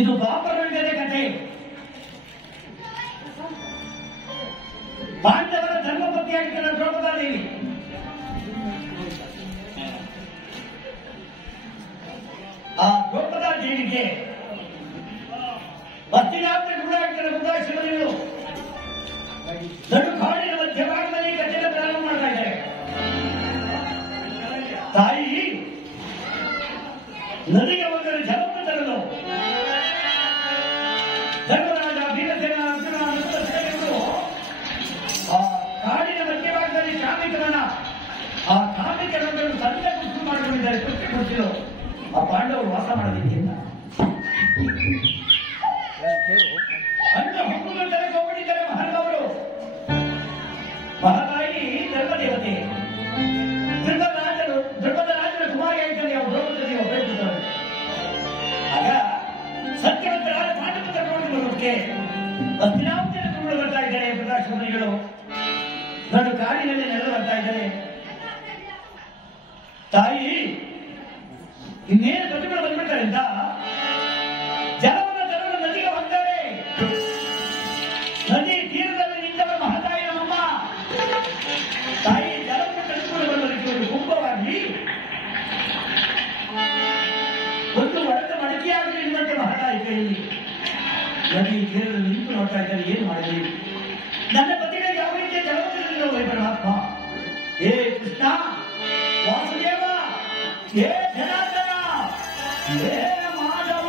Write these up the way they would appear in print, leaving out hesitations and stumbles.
ಇದು ದ್ವಾಪರಯುಗದ ಕಥೆ. ಪಾಂಡವರ ಧರ್ಮಪತ್ನಿಯಾಗಿದ್ದ ದ್ರೌಪದಾದೇವಿ ಆ ದ್ರೌಪದಾದೇವಿಗೆ ಬಸ್ತಿನಾಥ ಗುರುಡಾಗಿದ್ದ ಗುರುಡಾಶ್ರಮಗಳು ನಡುಕಾಡಿನ ಮಧ್ಯಭಾಗದಲ್ಲಿ ಕಚೇರಿ ಪ್ರಾರಂಭ ಮಾಡ್ತಾ ಇದ್ದಾರೆ. ತಾಯಿ ನದಿಗೆ ಹೋದರೆ ಜಲವನ್ನು ತರಲು ಧರ್ಮರಾಜ ಭೀಮಸೇನ ಅರ್ಜುನ ಸೇರಿಗಳು ಆ ಕಾಡಿನ ಮಧ್ಯಭಾಗದಲ್ಲಿ ಆ ಕಾಮಿಕರನ್ನು ಸಣ್ಣ ಗುರುತು ಮಾಡಿಕೊಂಡಿದ್ದಾರೆ. ಕೃತ್ಯ ಕೊಟ್ಟಿರು ಆ ಪಾಂಡವರು ವಾಸ ಮಾಡೋದಕ್ಕಿಂತ ಅನ್ನು ಹಕ್ಕುಗಳು ಹೋಗ್ಬಿಟ್ಟಿದ್ದಾರೆ. ಮಹಾನವರು ಮಹಾತಾಯಿ ಧರ್ಮದೇವತೆ ಧರ್ಮದ ರಾಜನ ಕುಮಾರಿ ಆಗಿದ್ದಲ್ಲಿ ಅವರು ದ್ರೌಪದಿ ಒಪ್ಪಿದ್ದಾರೆ. ಆಗ ಸತ್ಯವಂತರಾದ ಪಾಂಡವರ ನೋಡಿ ಬರೋದಕ್ಕೆ ಹಸ್ತಿನಾವತಿಯ ಗುರುಗಳು ಬರ್ತಾ ಇದ್ದಾರೆ. ಪ್ರಕಾಶಮಣಿಗಳು ನಡು ಕಾಡಿನಲ್ಲಿ ನೆರಳು ಬರ್ತಾ ಇದ್ದಾರೆ. ತಾಯಿ ಇನ್ನೇನು ಪ್ರತಿಗಳು ಬಂದ್ಬಿಡ್ತಾರೆ ಅಂತ ಜಲವನ್ನು ತರಲು ನದಿಗೆ ಹೋಗ್ತಾರೆ. ನದಿ ತೀರದಲ್ಲಿ ನಿಂತವ ಮಹತಾಯಿ ನಮ್ಮಮ್ಮ ತಾಯಿ ಜಲವನ್ನು ಕಳಿಸಿಕೊಂಡು ಬರುವುದಕ್ಕೆ ಒಂದು ಕುಂಭವಾಗಿ ಒಂದು ಒಡೆದ ಮಡಕೆಯಾಗಲಿ ನಿಮ್ಮಂತೆ ಮಹತಾಯಿ ಕೈಯಲ್ಲಿ ನದಿ ತೀರದಲ್ಲಿ ನಿಂತು ನೋಡ್ತಾ ಇದ್ದಾರೆ. ಏನು ಮಾಡಲಿ? ನನ್ನ ಪತಿಗೆ ಯಾವ ರೀತಿಯ ಜಲವನ್ನು ಪರಮಾತ್ಮ, ಹೇ ಕೃಷ್ಣ, ವಾಸುದೇವ, ಹೇ ಜನಾರ್ದನ, ಹೇ ಮಾಧವ,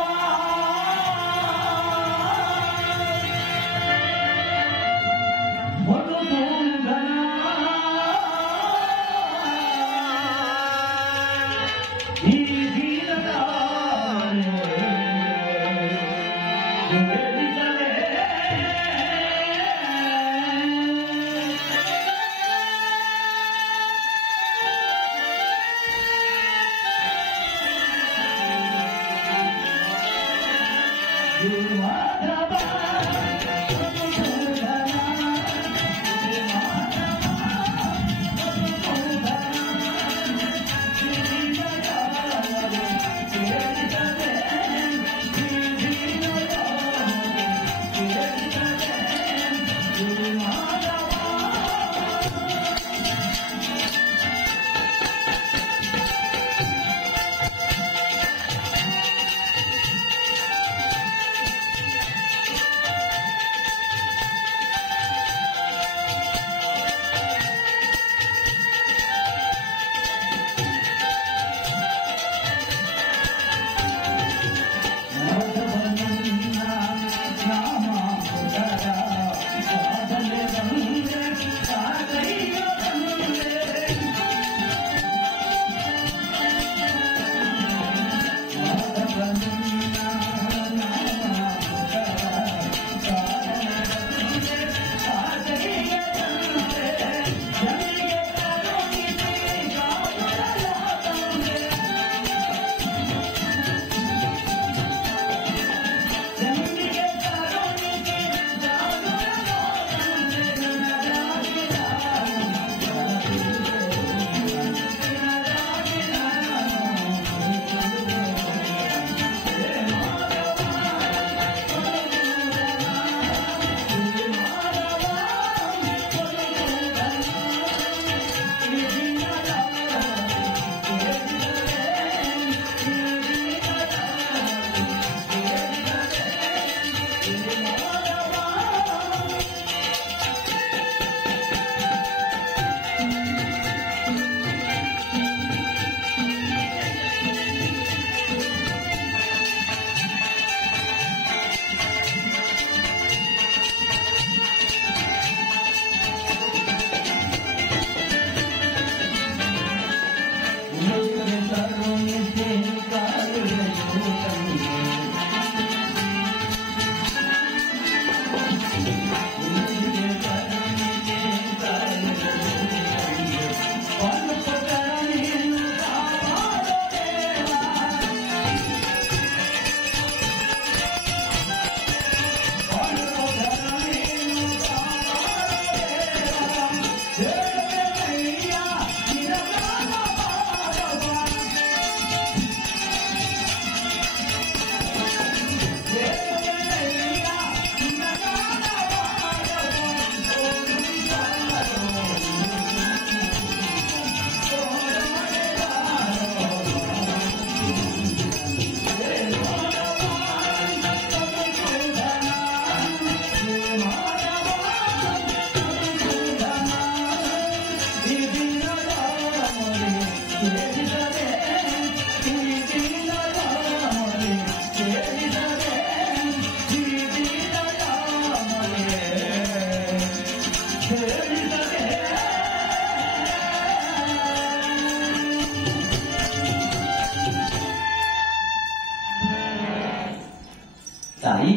ತಾಯಿ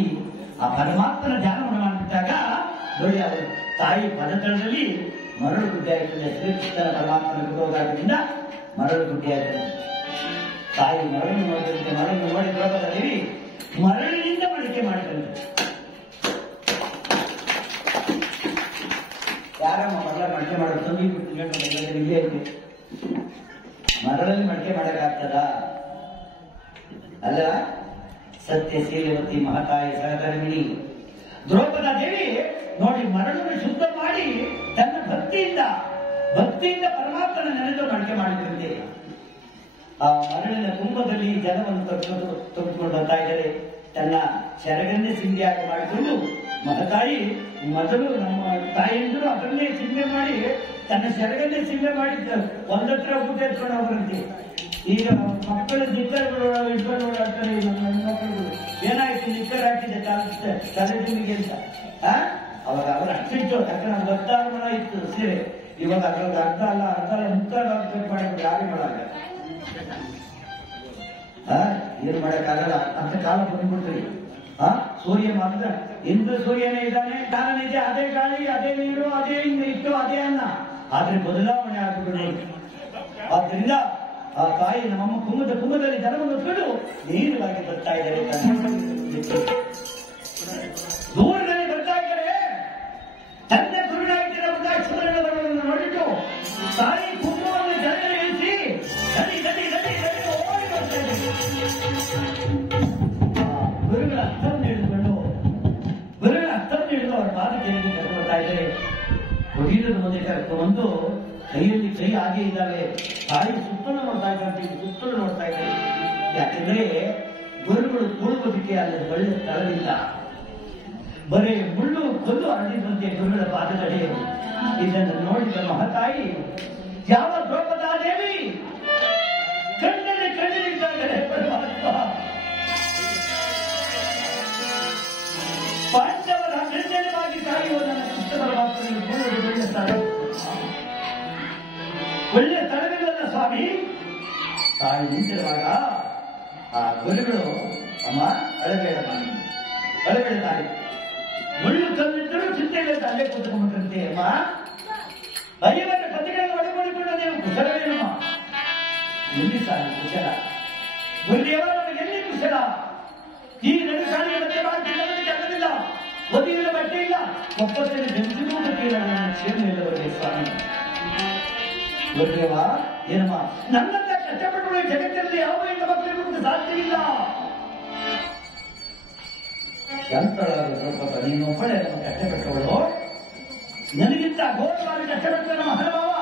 ಆ ಪರಮಾತ್ಮನ ಧ್ಯಾನವನ್ನು ಮಾಡಿಬಿಟ್ಟಾಗ ನೋಡಿ ಅವರು ತಾಯಿ ಪದತಳದಲ್ಲಿ ಮರಳು ಗುಡ್ಡೆ ಆಯ್ತದೆ. ಶ್ರೀಕೃಷ್ಣನ ಪರಮಾತ್ಮನ ಬಿಡೋದಾದ್ರಿಂದ ಮರಳು ಗುಡ್ಡೆ ಆಯ್ತದೆ. ತಾಯಿ ಮರಳನ್ನು ನೋಡಿದಂತೆ ಮರಳನ್ನು ನೋಡಿ ದ್ರೌಪದಿ ಮರಳಿನಿಂದ ಮಡಿಕೆ ಮಾಡಿದಂತೆ. ಯಾರಮ್ಮ ಮರಳ ಮಡಿಕೆ ಮಾಡೋದು ತಂದು ಇಲ್ಲೇ ಇದೆ. ಮರಳಲ್ಲಿ ಮಡಿಕೆ ಮಾಡಕ್ಕಾಗ್ತದ? ಅಲ್ಲ, ಸತ್ಯಶೀಲವತಿ ಮಹಾತಾಯಿ ಸಹಧರ್ಮಿಣಿ ದ್ರೌಪದ ದೇವಿ ನೋಡಿ ಮರಳನ್ನು ಶುದ್ಧ ಮಾಡಿ ತನ್ನ ಭಕ್ತಿಯಿಂದ ಪರಮಾತ್ಮನ ನೆನೆದು ಮಡಿಕೆ ಮಾಡಿದಂತೆ. ಆ ಮರಳಿನ ಕುಂಭದಲ್ಲಿ ಜಲವನ್ನು ತೆಗೆದುಕೊಂಡು ಬರ್ತಾ ಇದ್ದಾರೆ. ತನ್ನ ಶರಗನ್ನೇ ಸಿಂಧಿಯಾಗಿ ಮಾಡಿಕೊಂಡು ಮಹತಾಯಿ ಮೊದಲು ನಮ್ಮ ತಾಯಿಯಂದರು ಅದನ್ನೇ ಸಿಂಧೆ ಮಾಡಿ ತನ್ನ ಶರಗನ್ನೇ ಸಿಂಧೆ ಮಾಡಿ ಒಂದತ್ರ ಊಟ ಎತ್ಕೊಂಡು ಹೋಗ್ರಂತೆ. ಈಗ ಮಕ್ಕಳು ನಿಕ್ಕರ್ಗಳು ಇಟ್ಕೊಂಡು ಓಡಾಡ್ತಾರೆ. ನಮ್ಮ ಹೆಣ್ಮಕ್ಳುಗಳು ಏನಾಯ್ತು ನಿಕ್ಕರ್ ಹಾಕಿದೆ ತಲೆ ತುಂಬಿಗೆ ಅಂತ ಅವಾಗ ಅವ್ರು ಅಷ್ಟಿಟ್ಟು ಯಾಕಂದ್ರೆ ನಮ್ಗೆ ಗೊತ್ತಾಗ ಇತ್ತು ಸೀರೆ. ಇವಾಗ ಅದ್ರದ್ದು ಅರ್ಧ ಅಲ್ಲ ಮುಕ್ಕಾಲು ಮಾಡಿಬಿಟ್ಟು ಯಾರು ಮಾಡಾಗ ಏನ್ ಮಾಡಕ್ಕಾಗಲ್ಲ ಅಂತ ಕಾಲ ಬಂದ್ಬಿಡ್ತೀವಿ. ಸೂರ್ಯ ಮಾತ್ರ ಇಂದು ಸೂರ್ಯನೇ ಇದ್ದಾನೆ, ಕಾರಣ ಇದೆ, ಅದೇ ಗಾಳಿ, ಅದೇ ನೀರು, ಅದೇ ಇಟ್ಟು ಅದೇ ಅನ್ನ, ಆದ್ರೆ ಬದಲಾವಣೆ ಆಗ್ಬಿಟ್ಟು. ಆದ್ರಿಂದ ಆ ತಾಯಿ ನಮ್ಮಮ್ಮ ಕುಂಭದಲ್ಲಿ ಜನವನ್ನು ಹೊತ್ಕೊಂಡು ನೇರವಾಗಿ ಬರ್ತಾ ಇದ್ದಾರೆ. ದೂರದಲ್ಲಿ ಬರ್ತಾ ಇದ್ದಾರೆ. ತನ್ನ ಗುರುನಾಗಿದ್ದ ಉದಾಕ್ಷರಗಳನ್ನು ನೋಡಿಟ್ಟು ತಾಯಿ ಕುಂಭವನ್ನು ಜನರು ಇಳಿಸಿ ಓಡಿ ಬರ್ತಾ ಇದ್ದಾರೆ. ಗುರುಗಳ ಅರ್ಥವನ್ನು ಹಿಡಿದು ಅವರ ಪಾದಕೆಯಲ್ಲಿ ಕರ್ಕೊಳ್ತಾ ಇದ್ದಾರೆ. ಕೊಡೀರದ ಮುಂದೆ ಕರ್ಕೊಂಡು ಕೈಯಲ್ಲಿ ಕೈ ಹಾಗೆ ಇದ್ದಾವೆ. ತಾಯಿ ಸುತ್ತಲೂ ನೋಡ್ತಾ ಇದ್ದಾರೆ. ಯಾಕೆಂದ್ರೆ ಗುರುಗಳು ಕೂಡುವುದಕ್ಕೆ ಅಲ್ಲಿ ಒಳ್ಳೆ ಸ್ಥಳವಿಲ್ಲ. ಬರೀ ಮುಳ್ಳು ಕೊಲ್ಲು ಹರಡಿದಂತೆ ಗುರುಗಳ ಪಾದದಡಿ. ಇದನ್ನು ನೋಡಿದ ಮಹತಾಯಿ ಯಾವ ದ್ರೌಪದಾದೇವಿ ಕಣ್ಣಿನಿದ್ದಾದರೆ ಪರಮಾತ್ಮ ಪಾಂಡವರ ನಿರ್ಣಯವಾಗಿ ಕಾಯುವ ನನ್ನ ಕೃಷ್ಣ ಪರಮಾತ್ಮನಿಗೆ ಒಳ್ಳೆ ಸ್ಥಳ, ಒಳ್ಳೆ ಸ್ಥಳವಿಲ್ಲದ ಸ್ವಾಮಿ. ತಾಯಿ ನಿಂತಿರುವಾಗ ಆ ಗುರುಗಳು ಅಮ್ಮ ಅಳಬೇಡ ತಾಯಿ, ಮುಳ್ಳು ಕಲ್ಲಿದ್ದರೂ ಚಿಂತೆ ಇಲ್ಲ, ಅಲ್ಲೇ ಕೂತ್ಕೊಂಡ್ಬಿಟ್ರಂತೆ. ಅಮ್ಮ ಐವರ ಪತಿಗಳನ್ನು ಒಳಗೊಂಡಿಕೊಂಡು ನೀವು ಕುಶಲವೇನಮ್ಮ? ಎಲ್ಲಿ ಸಾರಿ ಕುಶಲ ಗುರುದೇವ, ಎಲ್ಲಿ ಕುಶಲ? ಈ ನಡು ಸಾಲಿಗೆ ಮತ್ತೆ ಮಾಡ್ತಿದ್ದವರಿಗೆ ಆಗಲಿಲ್ಲ, ಒದಿಗಿನ ಬಟ್ಟೆ ಇಲ್ಲ, ಒಪ್ಪತ್ತಲ್ಲಿ ಬೆಂಚಿನೂ ಬಟ್ಟಿಲ್ಲ, ನನ್ನ ಕ್ಷೇಮ ಇಲ್ಲವರಿಗೆ ಸ್ವಾಮಿ. ಗುರುದೇವ ಏನಮ್ಮ, ನನ್ನಂತ ಕಷ್ಟಪಟ್ಟು ಜಗತ್ತಲ್ಲಿ ಯಾವ ಹೆಣ್ಣು ಮಕ್ಕಳಿಗೂ ಸಾಧ್ಯವಿಲ್ಲ. ಎಂತಳಾದ ದ್ರೌಪದ, ನೀನು ಒಬ್ಬಳೆ ನಮ್ಮ ಕಷ್ಟಪಟ್ಟವಳು. ನನಗಿಂತ ಘೋರವಾಗಿ ಕಷ್ಟಪಟ್ಟ ನಮ್ಮ ಹನುಭಾವ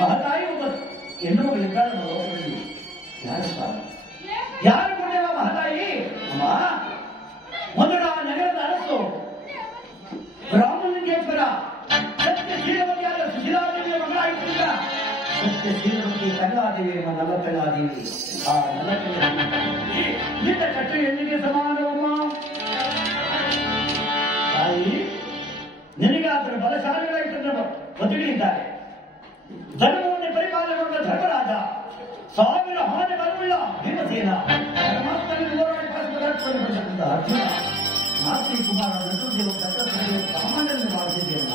ಮಹತಾಯಿ ಒಬ್ಬ ಹೆಣ್ಣು ಮಗಳು ಇದ್ದಾಳೆ ನಮ್ಮ ಲೋಕದಲ್ಲಿ. ಯಾರು ಸ್ವಾಮಿ? ಯಾರು ಕೊಡೇವ ಮಹತಾಯಿ? ಅಮ್ಮ ಮೊದಲ ನಗರದ ಅರಸು ರಾಮಲಿಂಗೇಶ್ವರ ಸತ್ಯಶೀಲವತಿಯಾದ ಸುಶೀಲಾದೇವಿಯ ಮಗ ಆಯ್ತಿಲ್ಲ. ಸತ್ಯಶೀಲವತಿ ತಂಗಾದೇವಿ ಎಂಬ ನಲತಂಗಾದೇವಿ. ಆ ನಲತಂಗಾದೇವಿ ನಿನ್ನ ಕಟ್ಟು ಹೆಣ್ಣಿಗೆ ಸಮಾನವಮ್ಮ. ತಾಯಿ ನಿನಗಾದರೂ ಬಲಶಾಲಿಗಳಾಗಿ ಬದುಕಿದ್ದಾರೆ. ಧರ್ಮವನ್ನೇ ಪರಿಪಾಲನೆ ಮಾಡುವ ಧರ್ಮರಾಜ, 1000 ಆನೆ ಬಲವುಳ್ಳ ಭೀಮಸೇನ, ಪರಮಾತ್ಮನಿಗೆ ಹೋರಾಡಿ ಪರಸ್ಪರ ಅರ್ಜುನ, ಮಾತೃ ಕುಮಾರ ಋತುದೇವ ಚಕ್ರವರ್ತಿ ಸಾಮಾನ್ಯವನ್ನು ಮಾಡುತ್ತಿದ್ದೆಯಲ್ಲ,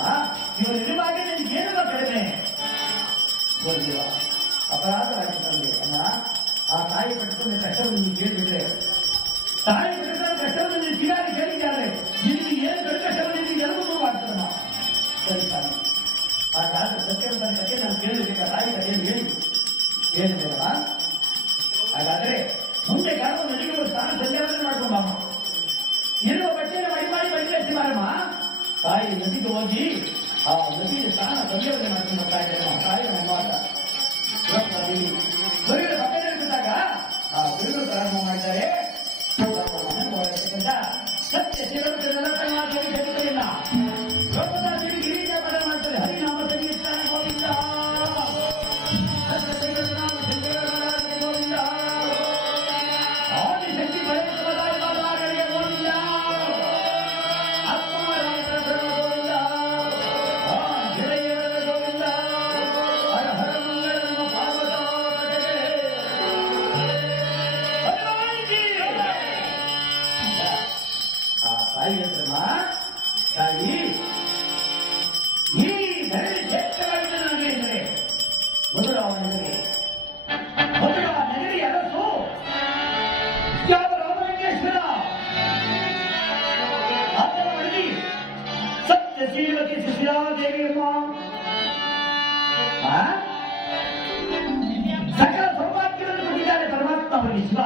ಇವರು ಇರುವಾಗ ನಿನಗೇನುವ ಕಡಿಮೆ? ಗೋರ್ದೇವ ಅಪರಾಧವಾಗಿ ತಂದೆ ಅಲ್ಲ. ಆ ತಾಯಿ ಪಟ್ಟದ ಕಷ್ಟವನ್ನು ನೀವು ಕೇಳಿಬಿಟ್ರೆ, ತಾಯಿ ಪಟ್ಟದ ಕಷ್ಟವನ್ನು ನೀವು ಕಿರಾಗಿ ಕೇಳಿದ್ದಾರೆ, ನಿಮಗೆ ಏನು ದೊಡ್ಡ ಕಷ್ಟವನ್ನು ಎಲ್ಲವೂ ಮಾಡ್ತದಮ್ಮ. ಸರಿ ತಾಯಿ, ಆ ತಾಯಿ ಸತ್ಯವಂತನ ಕಥೆ ನಾನು ಕೇಳಬೇಕು. ಆ ತಾಯಿ ಕಥೆಯನ್ನು ಹೇಳಿದ್ದೇವಲ್ಲ, ಹಾಗಾದ್ರೆ ಮುಂದೆ ಕಾಲ ನದಿಗಳು ಸ್ಥಾನ ಸಂಚಾರ ಮಾಡ್ಕೊಂಬಮ್ಮ. ಇರುವ ಬಟ್ಟೆಯನ್ನು ಮಾಡಿ ಬಡಿಸಿ ಮಾರಮ್ಮ. ತಾಯಿ ನದಿಗೆ ಹೋಗಿ ಆ ನದಿಗೆ ಸ್ಥಾನ ಸಂಚಾರ ಮಾಡ್ಕೊಂಡು ಬರ್ತಾ ಇದ್ದೇನೆ. ತಾಯಿ ನಮ್ಮ ಮಾತ ಗುರುಗಳ ಪಕ್ಕದಲ್ಲಿ ಬಿದ್ದಾಗ ಆ ಗುರುಗಳು ಪ್ರಾರಂಭ ಮಾಡ್ತಾರೆ. ಸತ್ಯ ಶಿರಲ್ಲ ಗಿರೀಶ ಪದ ಮಾಡ್ತಾರೆ. ಹರಿನಾಮ ಸಂಗೀತಾನ ಗೋವಿಂದ, ಗೋವಿಂದ, ಆದಿಶಕ್ತಿ ಬಳೆಗಳಿಗೆ ಗೋವಿಂದ, ಆತ್ಮರಾಮ ಗೋವಿಂದ, ಗೆಳೆಯರ ಗೋವಿಂದ, ಶಿವ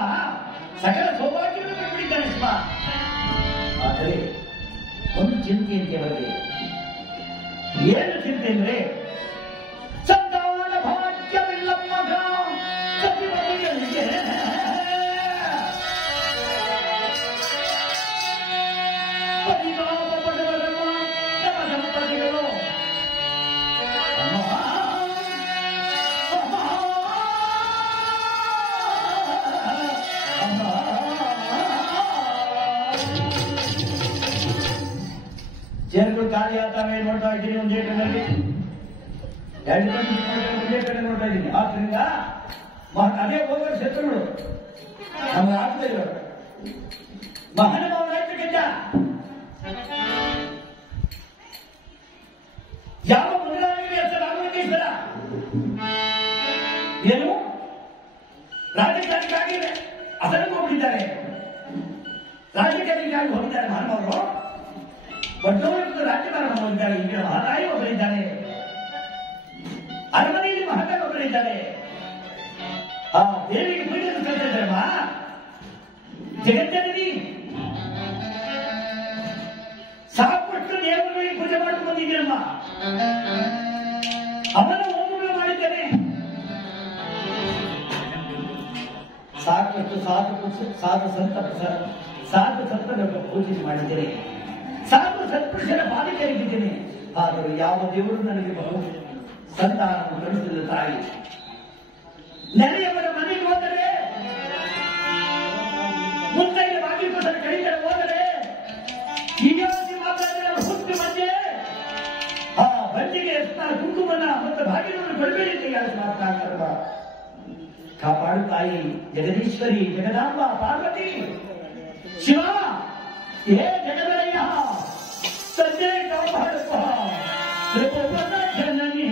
ಸಕಲ ಸೌಭಾಗ್ಯವನ್ನು ಬಿಟ್ಟಿದ್ದಾನೆ ಶಿವ. ಆದರೆ ಒಂದು ಚಿಂತೆಯಂತೆ ಅವರಿಗೆ. ಏನು ಚಿಂತೆ ಅಂದ್ರೆ ಸಂತಾನ ಭಾಗ್ಯವಿಲ್ಲ ಮಗ ಸತಿಪತಿಗಳಿಗೆ ಪರಿತಾಪ ಪಡುವರಮ್ಮ ನಮ್ಮ ದಂಪತಿಗಳು. ಜನಗಳು ಖಾಲಿ ಆಗ್ತಾವೆ ನೋಡ್ತಾ ಇದ್ದೀನಿ. ಒಂದೇ ಕಡೆಯಲ್ಲಿ 2 ಗಂಟೆ ಒಂದೇ ಕಡೆ ನೋಡ್ತಾ ಇದ್ದೀನಿ. ಆದ್ರಿಂದ ಅದೇ ಹೋಗುವ ಶತ್ರುಗಳು ನಮ್ಗೆ ಆಗ್ತಾ ಇರೋರು ಮಹಾನುಭಾವನಾಯ್ತಕ್ಕಿಂತ ಯಾವ ಮೊದಲಾಗಿ ರಾಘವೇಂದ್ರ ಏನು ರಾಜಕಾರಣಿಗಾಗಿ ಅದನ್ನು ಹೋಗಿದ್ದಾರೆ. ರಾಜಕಾರಣಿಗಾಗಿ ಹೋಗಿದ್ದಾರೆ ಮಹಾನುಭಾವರು. ದೊಡ್ಡವರು ರಾಜ್ಯಭಾರ ಹೋಗಿದ್ದಾರೆ. ಈಗ ಮಹಾತಾಯಿ ಒಬ್ಬರಿದ್ದಾರೆ, ಅರಮನೆಯಲ್ಲಿ ಮಹಾತಾಯಿ ಒಬ್ಬರಿದ್ದಾರೆ. ಆ ದೇವಿಗೆ ಪೂಜೆ ಕಲ್ತಿದ್ದಾರಮ್ಮ. ಜಗತ್ತಲ್ಲಿ ಸಾಕಷ್ಟು ದೇವರುಗಳಿಗೆ ಪೂಜೆ ಮಾಡಿ ಬಂದಿದ್ದೀರಮ್ಮ. ಅವನ ಹೋಮಗಳು ಮಾಡಿದ್ದೇನೆ. ಸಾಕಷ್ಟು ಸಾಧು ಸಂತರನ್ನು ಪೂಜೆ ಮಾಡಿದ್ದೇನೆ. ಸಾಧು ಸತ್ಪುರುಷರ ಬಾಲಿಕೆಯಾಗಿದ್ದೇನೆ. ಆದರೂ ಯಾವ ದೇವರು ನನಗೆ ಬಹು ಸಂತಾನವನ್ನು ಕಳಿಸಿದ ತಾಯಿ. ನೆರೆಯವರ ಮನೆಗೆ ಹೋದರೆ ಮುಂದೈನ ಬಾಗಿಲು ಕಡಿತರೆ ಹೋದರೆ ಹೀಗಾಗಿ ಮಾತಾಡಿದ ಹುಟ್ಟು ಮಧ್ಯೆ ಆ ಬಂದಿಗೆ ಕುಂಕುಮನ ಮತ್ತು ಬಾಗಿಲನ್ನು ಕೊಡಬೇಡಿ ಮಾತನಾಡ್ತಾರಲ್ಲ. ಕಾಪಾಡು ತಾಯಿ ಜಗದೀಶ್ವರಿ, ಜಗದಾಂಬ, ಪಾರ್ವತಿ, ಶಿವ, ಏ ಜಗದರಯ್ಯ ಸಂಜೆ ಕಾಪಾಡಪ್ಪ. ತ್ರಿಪುರ ಜನನಿ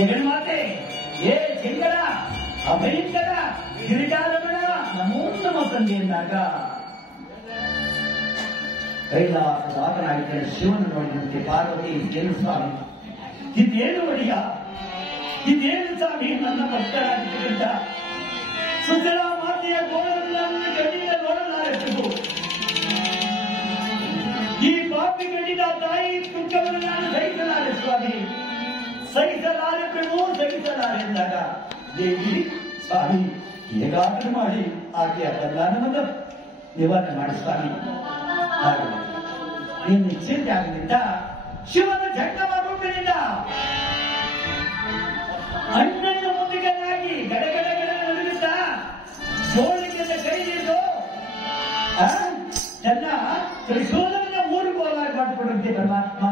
ಜಗನ್ಮಾತೆ, ಏ ಜಂಗಡ, ಅಭಯಂಕರ, ಗಿರಿಜಾರಮಣ, ನಮೋ ನಮ ತಂದೆ ಎಂದಾಗ ಕೈಲಾಸದಾತನಾಗಿದ್ದ ಶಿವನ ನೋಡಿದಂತೆ ಪಾರ್ವತಿ ಏನು ಸ್ವಾಮಿ, ಇದೇನು ಒಡೆಯ, ಇದೇನು ಸ್ವಾಮಿ ನನ್ನ ಭಕ್ತರಾಗಿದ್ದರಿಂದ ಸುಜಲ ಮಾತೆಯ ಗೋಳನ್ನು ಕಣ್ಣಿಂದ ನೋಡಲಾರೆಂದು ಸಹಿಸಲಾರೆ ಪ್ರಭು ಸಹಿಸಲಾರೆ ಎಂದಾಗ ದೇವಿ ಸ್ವಾಮಿ ಹೇಗಾದ್ರೂ ಮಾಡಿ ಆಕೆಯ ಕಲ್ಯಾಣವನ್ನು ನಿವಾರಣೆ ಮಾಡಿ ಸ್ವಾಮಿ. ಹಾಗೆ ನೀನು ನಿಶ್ಚಿಂತೆ ಆಗಲಿದ್ದ ಶಿವನ ಜಂಗಮ ರೂಪಿನಿಂದ ಅಣ್ಣನ ಮುದ್ದಿಗನಾಗಿ ಗಡಗಡಗಡ ನಡುಗುತ್ತ ಜೋಳಿಗೆಯಿಂದ ಕೈ ಹಿಡಿದು ತನ್ನ ತ್ರಿಶೂಲವನ್ನ ಊರಿಗೆ ಹೋಲಾಗಿ ಮಾಡಿಕೊಂಡಂತೆ ಪರಮಾತ್ಮ.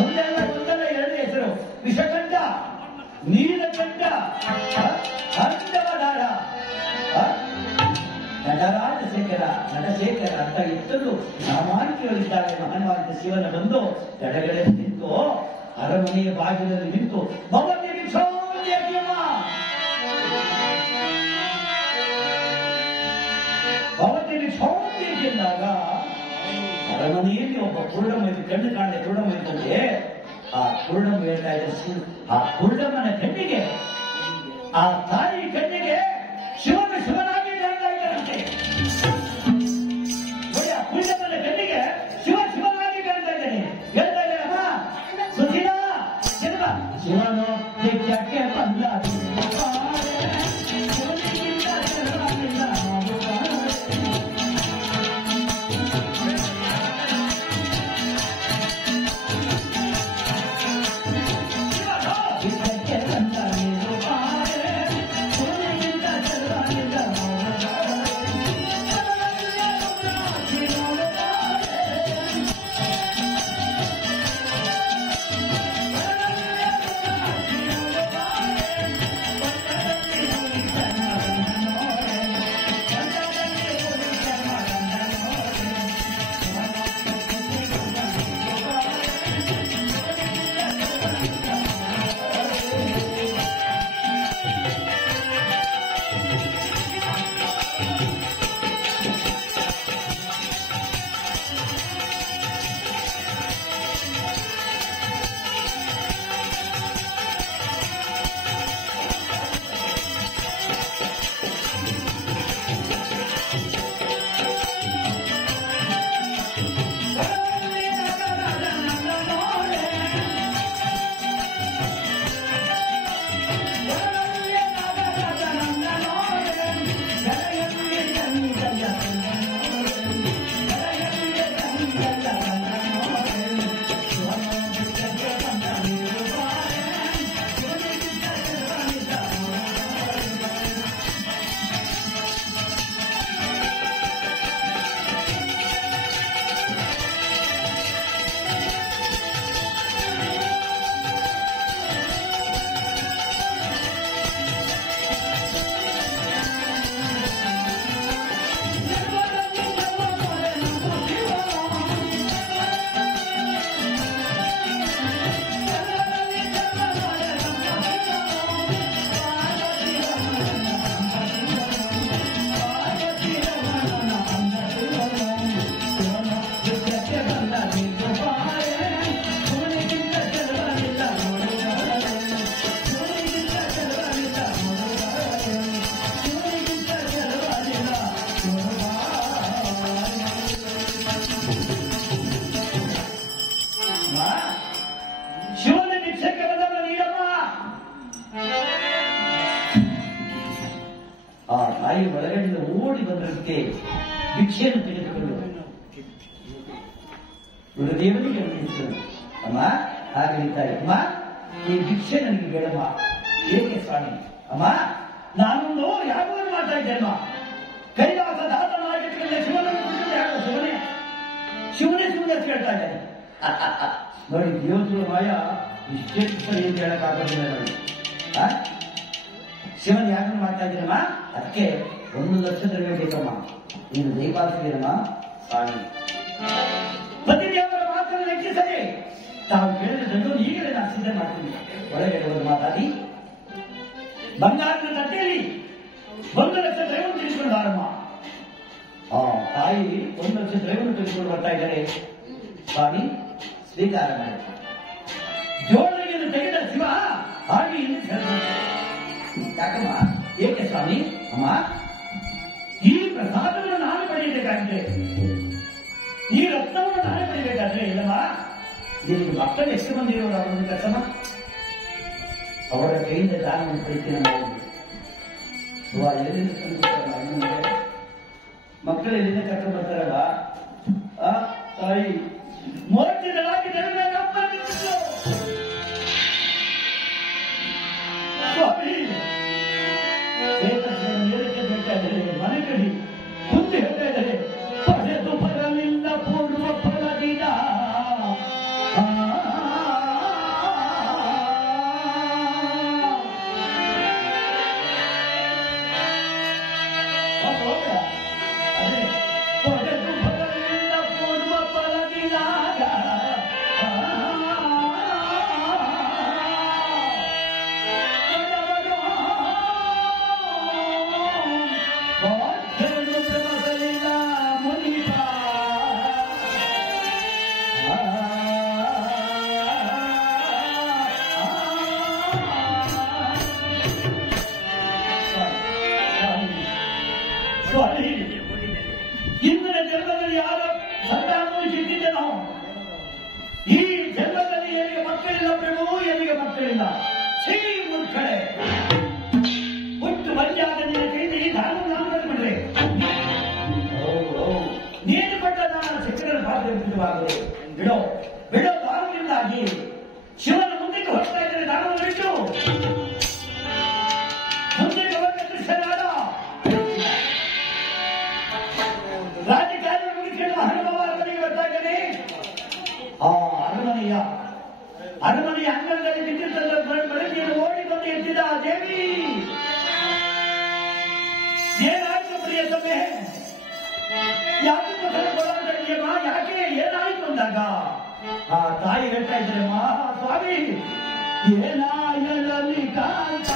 ಒಂದಲ್ಲ ಎರಡು ಹೆಸರು: ವಿಷಕಂಠ, ನೀಲಕಂಠ, ಅಂಡವದಾರ, ನಟರಾಜಶೇಖರ, ನಟಶೇಖರ ಅಂತ ಎಷ್ಟೊಂದು ನಾಮಾಂಕಿಗಳಿದ್ದಾರೆ. ಮಹಾನ್ವಾದ ಶಿವನ ಬಂದು ಗಡಗಡೆ ನಿಂತು ಅರಮನೆಯ ಬಾಗಿಲಲ್ಲಿ ನಿಂತು ಭವತಿ ಭಿಕ್ಷಾಂದೇಹಿಯಮ್ಮ, ಭವತಿ ಭಿಕ್ಷಾಂದೇಹಿ ಎಂದಾಗ ಅರಮನೆಯಲ್ಲಿ ಒಬ್ಬ ಕುರುಡಮ್ಮ ಕಣ್ಣು ಕಾಣದೆ ಕುರುಡಮ್ಮ ಇದ್ದಂತೆ. ಆ ಕುರುಡಮ್ಮ ಹೇಳ್ತಾ ಇದ್ದ ಆ ಕುರುಡಮ್ಮನ ಕಣ್ಣಿಗೆ, ಆ ತಾಯಿ ಕಣ್ಣಿಗೆ ಶಿವನಾಗಿ ಕಾಣ್ತಾ ಇದ್ದಾರಂತೆ. ನೋಡಿ, ಆ ಕುರುಡಮ್ಮನ ಕಣ್ಣಿಗೆ ಶಿವನಾಗಿ ಕಾಣ್ತಾ ಇದ್ದಾನೆ. ಹೇಳ್ತಾ ಇದ್ದಾರೆ, ಅಮ್ಮ ಸುಖಿನ ಜನ್ಮ ಶಿವನು ದಿಕ್ಕಕ್ಕೆ ಬಂದ ತಾಯಿ ಒಳಗಡೆಯಿಂದ ಓಡಿ ಬಂದರಂತೆ ಭಿಕ್ಷೆಯನ್ನು ತೆಗೆದುಕೊಂಡು ಗುರುದೇವನಿಗೆ ಅಂದಿಸಿದರು. ಅಮ್ಮ ಹಾಗೆ ತಾಯಿ, ಅಮ್ಮ ಈ ಭಿಕ್ಷೆ ನನಗೆ ಬೇಡಮ್ಮ. ಏಕೆ ಸ್ವಾಮಿ? ಅಮ್ಮ ನಾನೊಂದು ಯಾವಾಗಲೂ ಮಾಡ್ತಾ ಇದ್ದೇನಮ್ಮ. ಕೈಲಾಸ ದಾತನಾಗಿಟ್ಟುಕೊಂಡ ಶಿವನನ್ನು ಕುರಿತು ಯಾರು ಶಿವನೇ ಕೇಳ್ತಾ ಇದ್ದೇನೆ. ನೋಡಿ, ದೇವತೆಗಳ ಮಾಯ ಇಷ್ಟೆಷ್ಟು ಸರಿ ಅಂತ ಹೇಳಕ್ಕಾಗೋದಿಲ್ಲ ನೋಡಿ. ಶಿವನ್ ಯಾಕೆ ಮಾಡ್ತಾ ಇದ್ದೀರಮ್ಮ? ಅದಕ್ಕೆ 1 ಲಕ್ಷ ದ್ರವ್ಯ ಬೇಕಮ್ಮ. ನೀನು ದಯಪಾಲಿಸಿದ್ದೀರಮ್ಮ ಸ್ವಾಮಿ. ಪತಿದೇವರ ಮಾತನ್ನು ಲೆಕ್ಕಿಸದೆ ತಾವು ಕೇಳಿದಂದು ಈಗಲೇ ನಾನು ಸಿದ್ಧ ಮಾಡ್ತೀನಿ. ಒಳಗಡೆ ಒಂದು ಮಾತಾಡಿ ಬಂಗಾರದ ತಟ್ಟೆಯಲ್ಲಿ 1 ಲಕ್ಷ ದ್ರವ್ಯವನ್ನು ತಿಳಿಸಿಕೊಂಡು ಬಾರಮ್ಮ. ತಾಯಿ 1 ಲಕ್ಷ ದ್ರವ್ಯವನ್ನು ತಿಳಿಸಿಕೊಂಡು ಬರ್ತಾ ಇದ್ದಾರೆ. ಸ್ವಾಮಿ ಸ್ವೀಕಾರ ಮಾಡಿ. ಜೋಳಿಗೆಯನ್ನು ತೆಗೆದ ಶಿವ ಹಾಗೆ ಇಲ್ಲಿ ಸೇರಿದ. ಯಾಕಮ್ಮ? ಏಕೆ ಸ್ವಾಮಿ? ಅಮ್ಮ ಈ ಪ್ರಸಾದವನ್ನು ನಾನು ಪಡೆಯಬೇಕಾಗಿದೆ, ಈ ರತ್ನವನ್ನು ನಾನೇ ಪಡೆಯಬೇಕಾದ್ರೆ ಇಲ್ಲಮ್ಮ. ನಿಮಗೆ ಮಕ್ಕಳು ಎಷ್ಟು ಮಂದಿ ಇರೋರು ಅವರೊಂದು ಕೆಲಸಮ್ಮ? ಅವರ ಕೈಯಿಂದ ದಾನವನ್ನು ಪಡಿತೀನಿ ಎಲ್ಲಿಂದ ಮಕ್ಕಳು ಎಲ್ಲಿಂದ ಕರ್ಕೊಂಡು ಬರ್ತಾರಲ್ಲ ಆ ತಾಯಿ ಮೋರ್ತಿಗಳಾಗಿ ಮನೆ ಕಡಿ ಮುಂದೆ ಹೇಳ್ತಾ ಇದ್ದಾರೆ ಪಡೆದು ಬರಲಿಲ್ಲ ಪೂರ್ವ ಫಲದಿನ ಪಡೆದು ಬರಲಿಲ್ಲ ಪೂರ್ವ ಫಲದಿನಾಗ ಇಂದಿನ ಜನ್ಮದಲ್ಲಿ ಯಾರ ಸಂತಾನವನ್ನು ಸಿಕ್ಕಿದ್ದನೋ ಈ ಜನ್ಮದಲ್ಲಿ ಎಲ್ಲಿಗೆ ಮಕ್ಕಳಿಲ್ಲ ಪ್ರಭು, ಎಲ್ಲಿಗೆ ಮಕ್ಕಳಿಲ್ಲ. ಛೀ ಮೂರ್ಖಳೆ, ಹುಟ್ಟು ಮರ್ಯಾದ ನಿನ್ನ ಕೈಲಿ ದಾನ ಬಿಡ್ರೆ ನೀನು ಕೊಟ್ಟ ದಾನ ಸಿಕ್ಕರ ಪಾತ್ರವಾಗದೆ ಬಿಡೋ ಬಿಡೋ. ದಾನದಿಂದಾಗಿ ಶಿವನ ಮುಂದಕ್ಕೆ ಹೋಗ್ತಾ ಇದ್ರೆ ದಾನವನ್ನು ಬಿಟ್ಟು ಮುಂದಕ್ಕೆ ಹೋಗ ಕೃಷ್ಣನಾದ ರಾಜಕಾರಣ ಮುಗಿಸಿದ ಹನುಮವ ಅರಮನೆಗೆ ಬರ್ತಾ ಇದ್ದೇನೆ. ಆ ಅರಮನೆಯ ಅಂಗಳದಲ್ಲಿ ಬಿದ್ದಿದ್ದ ಬೆಳಕಿಯನ್ನು ಓಡಿ ಬಂದು ಎದ್ದಿದ ದೇವಿ ಏನಾಯ್ತು ಪ್ರಿಯ ಸಭೆ, ಯಾಕೆ ಯಾಕೆ ಏನಾಯ್ತು ಅಂದಾಗ ಆ ತಾಯಿ ಹೇಳ್ತಾ ಇದ್ದಾರೆ, ಸ್ವಾಮಿ ಏನಾಯಲಿ ಕಾಂತ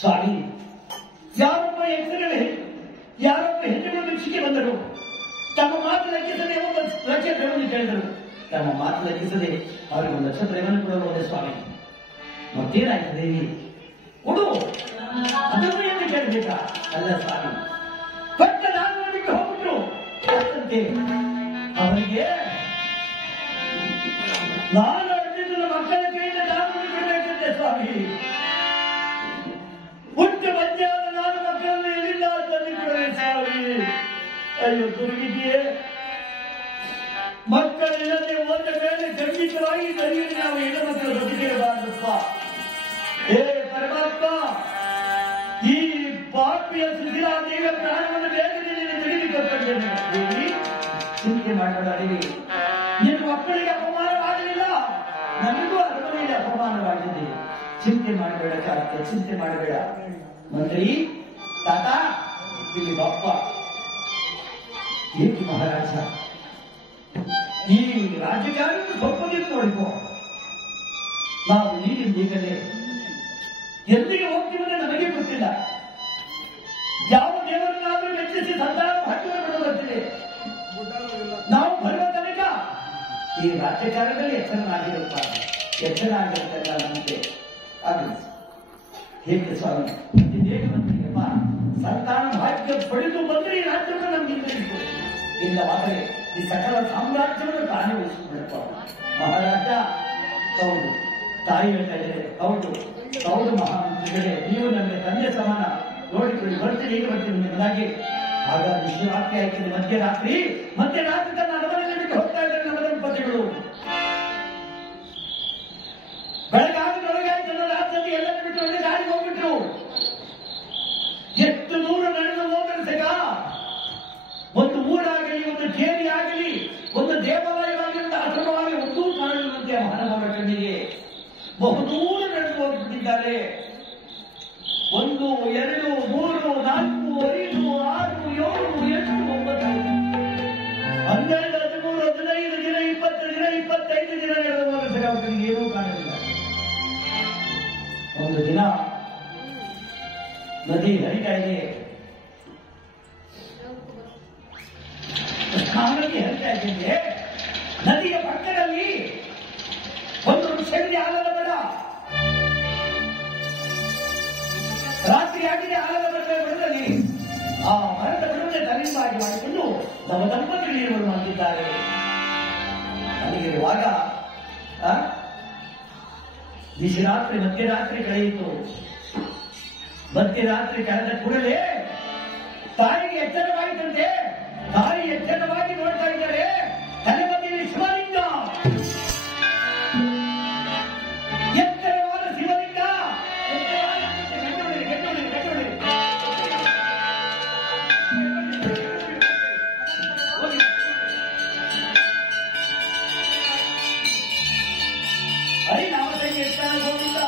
ಸ್ವಾಮಿ ಯಾರೊಬ್ಬ ಹೆಸರುಗಳೇ ಯಾರೊಬ್ಬ ಹೆಣ್ಣುಗಳು ಭಿಕ್ಷಿಗೆ ಬಂದರು. ತಮ್ಮ ಮಾತು ಲೆಕ್ಕಿಸದೆ ಒಂದು ನಕ್ಷತ್ರವನ್ನು ಕೇಳಿದರು. ತಮ್ಮ ಮಾತು ಲೆಕ್ಕಿಸದೆ ಅವರಿಗೆ ಒಂದು ನಕ್ಷತ್ರವನ್ನು ಕೊಡಬಹುದೇ ಸ್ವಾಮಿ? ಮತ್ತೇನಾಯ್ತು ದೇವಿ? ಕೊಡು, ಅದನ್ನು ಎಂದು ಕೇಳಬೇಕಾ? ಅಲ್ಲ ಸ್ವಾಮಿ, ಕೊಟ್ಟ ದಾನವನ್ನು ಬಿಟ್ಟು ಹೋಗ್ಬಿಟ್ರು. ಅವರಿಗೆ ನಾನು ಅರ್ಜಿತ ಮಕ್ಕಳ ಕೈಯಿಂದ ದಾನವನ್ನು ಬಿಡಬೇಕಂತೆ ಸ್ವಾಮಿ. ಹುಟ್ಟು ಮಧ್ಯಾಹ್ನ ನಾನು ಮಕ್ಕಳನ್ನು ಎಲ್ಲಿಲ್ಲ ತಂದುಕೊಡಲೇ ಸ್ವಾಮಿ. ಅಯ್ಯೋ ದುರ್ಗಿದೆಯೇ, ಮಕ್ಕಳಿಲ್ಲದೆ ಹೋದ ಮೇಲೆ ಖಂಡಿತವಾಗಿ ಸರಿಯಲ್ಲಿ ನಾವು ಹೆಣ್ಣು ಮಕ್ಕಳು ಬದುಕಿರಬಾರದಪ್ಪ. ಹೇ ಪರಮಾತ್ಮ, ಈ ಪಾಪಿಯ ಸುಧಿರಾದೇವಿಯ ಪ್ರಾಣವನ್ನು ಬೇಗನೆ ತೆಗೆದುಕೊಳ್ತೇನೆ. ಚಿಂತೆ ಮಾಡಬೇಡಿ, ನಿನ್ನ ಮಕ್ಕಳಿಗೆ ಅಪಮಾನವಾಗಲಿಲ್ಲ, ನನಗೂ ಅರಮನೆಯಲ್ಲಿ ಅಪಮಾನವಾಗಿದೆ. ಚಿಂತೆ ಮಾಡಬೇಡ ಚಾಲಕ, ಚಿಂತೆ ಮಾಡಬೇಡ. ಮಂತ್ರಿ ತಾತ ಇಲ್ಲಿ ಬಪ್ಪ. ಏಕೆ ಮಹಾರಾಜ, ಈ ರಾಜಕಾರಣ ಸ್ವಲ್ಪ ದಿನ ನೋಡಿಕೋ. ನಾವು ಈಗಲೇ ಎಲ್ಲಿಗೆ ಹೋಗ್ತೀವನ್ನ ನಮಗೆ ಗೊತ್ತಿಲ್ಲ. ಯಾವ ದೇವರನ್ನಾದ್ರೂ ಮೆಚ್ಚಿಸಿ ಸಂತಾನ ಭಾಗ್ಯವನ್ನು ಬರ್ತಿದೆ. ನಾವು ಬರುವ ತನಕ ಈ ರಾಜ್ಯಕಾರದಲ್ಲಿ ಎಚ್ಚರನಾಗಿರುತ್ತಾರೆ, ಎಚ್ಚರನಾಗಿರುತ್ತಲ್ಲ ನಮಗೆ. ಅದು ಹೇಗೆ ಸ್ವಾಮಿ, ಹೇಗೆ ಬಂದಿದೆಯಪ್ಪ? ಸಂತಾನ ಭಾಗ್ಯ ಪಡೆದು ಬಂದ್ರೆ ಈ ರಾಜ್ಯವನ್ನು ನಮ್ಗೆ ಇರಬೇಕು. ಇಲ್ಲವಾದರೆ ಈ ಸಕಲ ಸಾಮ್ರಾಜ್ಯವನ್ನು ತಾನೇ ಉಳಿಸಿಕೊಳ್ಳಪ್ಪ. ಮಹಾರಾಜ ಹೌದು, ತಾಯಿ ಹೇಳ್ತಾ ಇದ್ದಾರೆ, ಹೌದು ಹೌದು ಮಹಾಮಂತ್ರಿಗಳೇ, ನೀವು ನಮಗೆ ತಂದೆ ಸಮಾನ. ನೋಡಿಕೊಳ್ಳಿ, ಬರ್ತೀನಿ, ಈಗ ಬರ್ತೀನಿ ನಿಮ್ಮದಾಗಿ. ಹಾಗಾಗಿ ಶಿವರಾತ್ರಿ ಆಯ್ತದೆ. ಮಧ್ಯರಾತ್ರಿ ತನ್ನ ಅರಮನೆಯಲ್ಲಿ ಹೋಗ್ತಾ ಇದ್ದಾರೆ ನಮ್ಮ ದಂಪತಿಗಳು. ಬೆಳಗಾವಿ ತನ್ನ ರಾತ್ರಿ ಎಲ್ಲ ಬಿಟ್ಟು ಒಳ್ಳೆ ಗಾಡಿಗೆ ಹೋಗ್ಬಿಟ್ರು. ಎಷ್ಟು ದೂರ ನಡೆದು ಹೋದರೆ ಸಗ ಒಂದು ಊರಾಗಲಿ, ಒಂದು ಕೇರಿ ಆಗಲಿ, ಒಂದು ದೇವಾಲಯವಾಗಲಿ, ಒಂದು ಆಶ್ರಮವಾಗಿ ಒಂದೂ ಕಾಣುವಂತೆ ಮಹಾನವರ ಕಣ್ಣಿಗೆ ಬಹುದೂರ ನಡೆದು ಹೋಗಿಬಿಟ್ಟಿದ್ದಾರೆ. 1, 2, 3, 4, 5, 6, 7, 8, 9, 12, 13, 15 ದಿನ, 20 ದಿನ, 25 ದಿನ ನಡೆದು ಹೋದರೆ ಅವರಿಗೆ ಏನೂ ಕಾಣಲಿಲ್ಲ. ಒಂದು ದಿನ ನದಿ ಹರಿತಾ ಇದೆ, ನದಿ ಹರಿತಾ ಇದೆ. ನದಿಯ ಪಕ್ಕದಲ್ಲಿ ಒಂದು ವೃಕ್ಷವಿದೆ, ಆಲದ ಮರ. ರಾತ್ರಿ ಆಗಿದೆ, ಆಲದ ಮರದ ಬುಡದಲ್ಲಿ ಆ ಮರದ ಬುಡವನ್ನೇ ತಲೆಂಬಾಗಿ ಮಾಡಿಕೊಂಡು ನಮ್ಮ ದಂಪತಿಗಳು ಮಾಡಿದ್ದಾರೆ. ಅಲ್ಲಿರುವಾಗ ಬಿಸಿರಾತ್ರಿ ಮಧ್ಯರಾತ್ರಿ ಕಳೆಯಿತು. ಮಧ್ಯರಾತ್ರಿ ಕಳೆದ ಕೂಡಲೇ ತಾಯಿಗೆ ಎಚ್ಚರವಾಯಿತಂತೆ. ತಾಯಿ ಎಚ್ಚರವಾಗಿ ನೋಡ್ತಾ ಇದ್ದಾರೆ, ತಲೆ ಬದಿಯಲ್ಲಿ ಶಿವಲಿಂಗ, ಎತ್ತರವಾದ ಶಿವಲಿಂಗ. ಹರಿನಾಮ ಸಂಕೀರ್ತನ ಗೋವಿಂದ,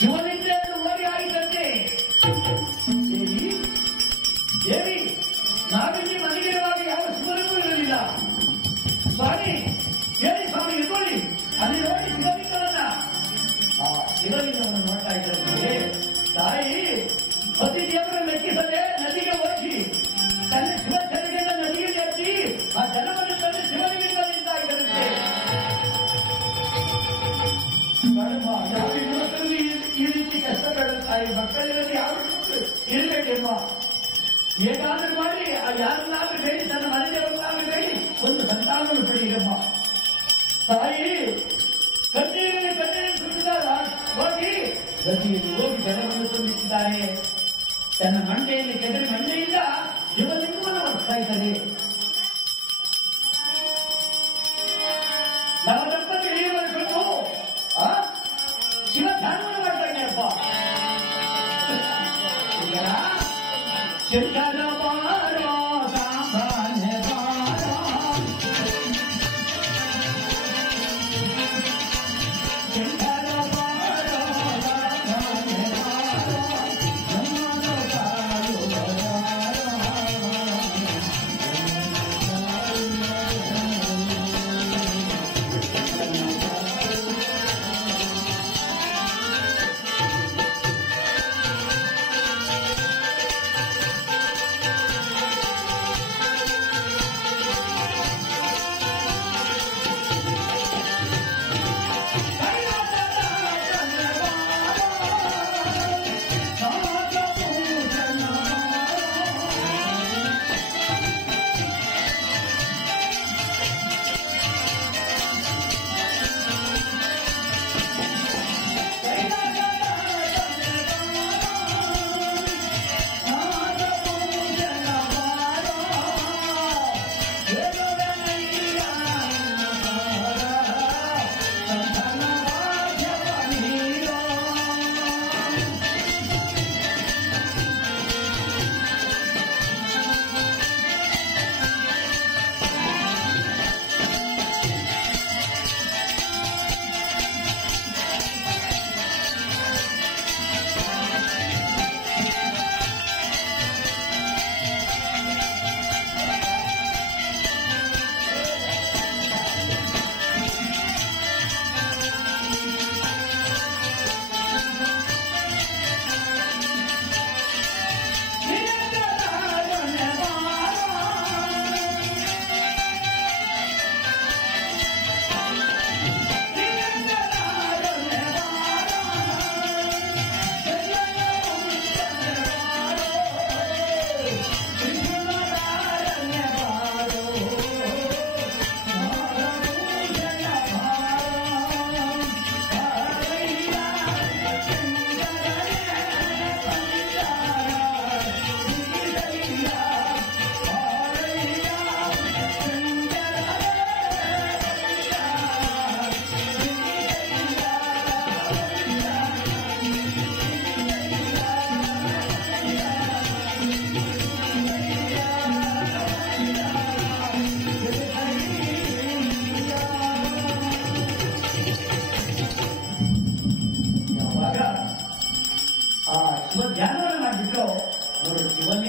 ಶಿವಲಿಂಗ ಓಡಿ ಆಯಿತಂತೆ. ದೇವಿ, ನಾವಿಲ್ಲಿ ಮನೆಗಿರುವಾಗ ಯಾವ ಶಿವಲಿಂಗೂ ಇರಲಿಲ್ಲ. ಸ್ವಾಮಿ ಹೇಳಿ, ಸ್ವಾಮಿ ಇಟ್ಕೊಳ್ಳಿ. ಅಲ್ಲಿ ನೋಡಿ ಶಿವಲಿಂಗವನ್ನ. ಆ ಶಿವಲಿಂಗವನ್ನು ನೋಡ್ತಾ ಇದ್ದಂತೆ ತಾಯಿ ಪತಿ ದೇವರ ಮೆಚ್ಚಿಸದೆ ನದಿಗೆ ಹೋಗಿ ತನ್ನ ಶಿವಚರಿಗೆಲ್ಲ ನದಿಗೆ ಹಚ್ಚಿ ಆ ಜಲವನ್ನು ತಂದು ಶಿವಲಿಂಗ ನಿಂತ ಇದ್ದರಂತೆ. ಯಾವ ಯುವಕರಲ್ಲಿ ಈ ರೀತಿ ಕಷ್ಟಪಡ ತಾಯಿ ಮಕ್ಕಳಿನಲ್ಲಿ ಯಾವ ಇರಬೇಕೆಂಬ ಏಕಾದ್ರೂ ಮಾಡಿ ಯಾರನ್ನಾದ್ರೂ ಬೇಡಿ, ತನ್ನ ಮನೆಯವರನ್ನಾದ್ರೂ ಬೇಡಿ ಒಂದು ಸಂತಾನವನ್ನು ಪಡೆಯಮ್ಮ. ತಾಯಿ ಕಣ್ಣೀರಿನ ಸುರಿದಾಗ ಹೋಗಿ ನದಿಯಲ್ಲಿ ಹೋಗಿ ಜಲವನ್ನು ತುಂಬಿಸಿದ್ದಾರೆ. ತನ್ನ ಮಂಡೆಯಲ್ಲಿ ಕೆದರಿ ಮಂಡೆಯಿಂದ ಶಿವಲಿಂಗವನ್ನು ಹೊಡ್ತಾ ಇದ್ದಾರೆ. ನಮ್ಮ ದಂಪತಿ ಹಿರಿಯವರು ಶಿವಧ್ಯಾನವನ್ನು ಮಾಡ್ತಾ ಇದ್ದಾರಪ್ಪ. ಶಂಕರ ಬಾರೋ ಸಾಂಬಾನೆ ಬಾರೋ, ಶಂಕರ ಬಾರೋ ಸಾಂಬಾನೆ ಬಾರೋ, ನಮ್ಮನ ಕಾರು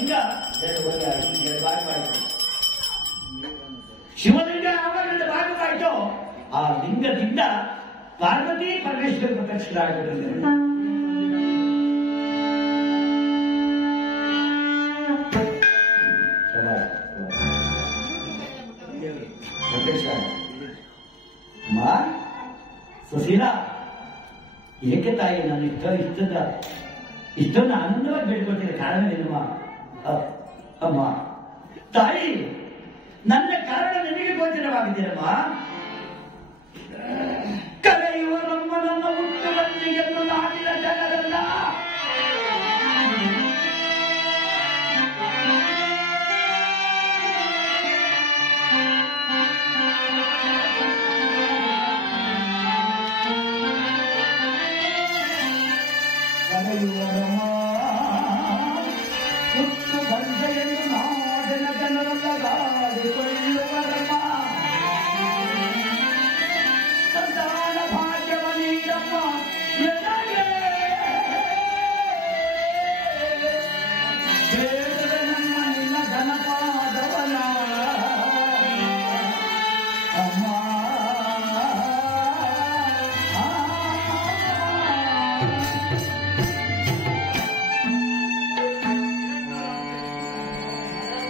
ಶಿವಲಿಂಗ ಶಿವಲಿಂಗ ಯಾವಾಗ ಭಾಗವಾಯಿತು ಆ ಲಿಂಗದಿಂದ ಪಾರ್ವತಿ ಪರಮೇಶ್ವರ ಪ್ರತ್ಯಕ್ಷರಾಗಿರುತ್ತದೆ. ಅಮ್ಮ ಸುಶೀಲಾ, ಏಕೆ ತಾಯಿ ನಾನು ಇಷ್ಟೊಂದು ಆನಂದವಾಗಿ ಬೇಡ್ಕೊಳ್ತೀನಿ, ಕಾರಣ ಏನಮ್ಮ? ಅಮ್ಮ ತಾಯಿ, ನನ್ನ ಕಾರಣ ನಿನಗೆ ಗೋಚರವಾಗಿದ್ದೀರಮ್ಮ. ಕರೆಯುವ ನಮ್ಮನನ್ನ ಹುಟ್ಟುವಲ್ಲಿ ಎಂದು ನಾಡಿನ ಜನರಲ್ಲ, ಹುಟ್ಟು ಬಂದೆಯನ್ನು ನಾಡಿನ ಜನರಲ್ಲ ಗಾಡಿಕೊಳ್ಳುವರಮ್ಮ. ಸಂತಾನ ಭಾಗ್ಯವ ನೀಡಮ್ಮ ನನಗೆ, ಬೇಡದ ನಮ್ಮ ನಿನ್ನ ಧನಪಾದವನ ಅಮ್ಮ.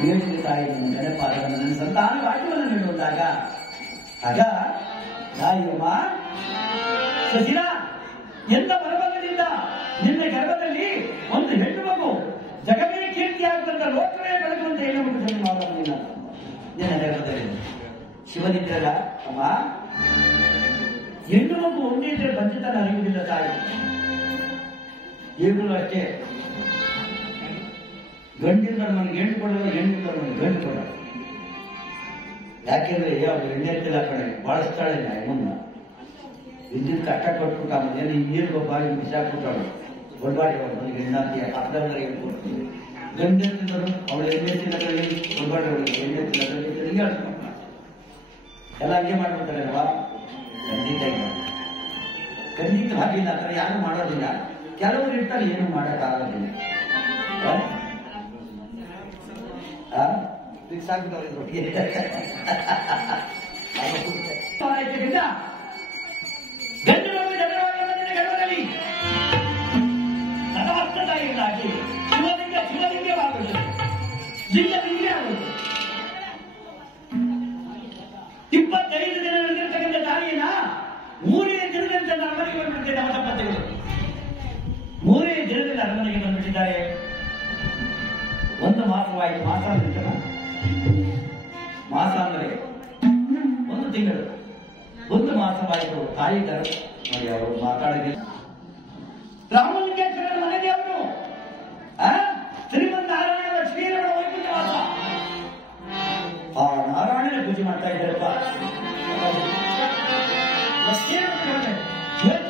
ಏನಿದೆ ತಾಯಿ ನನ್ನ ನೆನಪಾದವನ್ನು ನನ್ನ ಸಂತಾನ ಭಾಗ್ಯವನ್ನು ನೀಡುವುದಾಗ ಆಗ ತಾಯಿಯಮ್ಮ ಸುಶೀಲಾ, ಎಲ್ಲ ಬರಬಲ್ಲದಿಂದ ನಿನ್ನ ಗರ್ಭದಲ್ಲಿ ಒಂದು ಹೆಣ್ಣು ಮಗು ಜಗವೇ ಕೀರ್ತಿಯಾಗುವಂತ ಲೋಕವೇ ಬೆಳಗುವಂತ ಹೆಣ್ಣು ಮಗು ಜನ್ಮ ಮಾಡೋದಿಲ್ಲ ನಿನ್ನ ಗರ್ಭದಲ್ಲಿ. ಶಿವನಿದ್ರಲ್ಲ ಅಮ್ಮ, ಹೆಣ್ಣು ಮಗು ಒಂದೇ ಇದ್ರೆ ಬಂದಿದ್ದಾನೆ ಅರಿಯುವುದಿಲ್ಲ ತಾಯಿ. ಈಗಲೂ ಅಷ್ಟೇ, ಗಂಡಿಂದ ನನಗೆ ಹೆಣ್ಣು ಕೊಡೋದು, ಹೆಣ್ಣಿಂದ ನನಗೆ ಗಂಡು ಕೊಡೋದು. ಯಾಕೆಂದ್ರೆ ಅವ್ರು ಎಣ್ಣೆತ್ತಿಲ್ಲ ಕಡೆ ಬಳಸ್ತಾಳೆ ಮುನ್ನ ವಿದ್ಯುತ್ ಕಷ್ಟ ಕೊಟ್ಬಿಟ್ಟು ಆಮೇಲೆ ಈ ನೀರು ಬಾರಿ ಬಿಸಾಕ್ಬಿಟ್ಟಾಳು ಒಳ್ಬಾಡಿ ಅವಳು ನನಗೆ ಹೆಣ್ಣಾತಿಯ ಪಕ್ಕದವರಿಗೆ ಹೇಳ್ಕೊಡ್ತೀವಿ. ಗಂಡೆತ್ತಿದ್ರು ಅವಳು ಎಣ್ಣೆತ್ತಿಲ್ಲದಲ್ಲಿ ಒಳ್ಬಾಡಿ ಅವಳಿಗೆ ಎಣ್ಣೆತ್ತಿಲ್ಲದಲ್ಲಿ ಹಿಂಗೆ ಹೇಳ್ಕೊಂಡು ಎಲ್ಲ ಹಂಗೆ ಮಾಡ್ಬಿಡ್ತಾರೆ ಅಲ್ವಾ? ಖಂಡಿತವಾಗಿ ಆ ಥರ ಯಾರು ಮಾಡೋದಿಲ್ಲ. ಕೆಲವರು ಇರ್ತಾರೆ, ಏನು ಮಾಡೋಕ್ಕಾಗೋದಿಲ್ಲ. ಗಂಡು ಮಗು ಜನರವಾಗಿ ಗರ್ಭದಲ್ಲಿ ನಲವತ್ತದಾಗಿ ಶಿವಲಿಂಗವಾಗುತ್ತದೆ, ಲಿಂಗಲಿಂಗೇ ಆಗುತ್ತದೆ. 25 ದಿನ ನಡೆದಿರ್ತಕ್ಕಂಥ ತಾಯಿಯನ್ನ 3ನೇ ದಿನದಂತೆ ಅರಮನೆಗೆ ಬಂದ್ಬಿಟ್ಟಿದೆ. ನಮ್ಮ ದಂಪತಿಗಳು 3ನೇ ದಿನದಲ್ಲಿ ಅರಮನೆಗೆ ಬಂದ್ಬಿಟ್ಟಿದ್ದಾರೆ. 1 ಮಾಸವಾಯಿತು. ಮಾಸ ಅಂದ್ರೆ ಮಾಸ ಅಂದ್ರೆ 1 ತಿಂಗಳು. 1 ಮಾಸವಾಯಿತು. ತಾಯಿ ಗರ್ಭ ನೋಡಿ, ಅವರು ಮಾತಾಡಿದ ರಾಮಲಿಂಗೇಶ್ವರರ ಮನೆ ದೇವರು ಶ್ರೀಮನ್ನಾರಾಯಣ ಲಕ್ಷ್ಮೀರಮಣ ವೈಕುಂಠವಾಸ. ಆ ನಾರಾಯಣ ಪೂಜೆ ಮಾಡ್ತಾ ಇದ್ದಾರಪ್ಪ.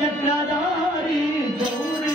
ಚಕ್ರಧಾರಿ ಗೌರಿ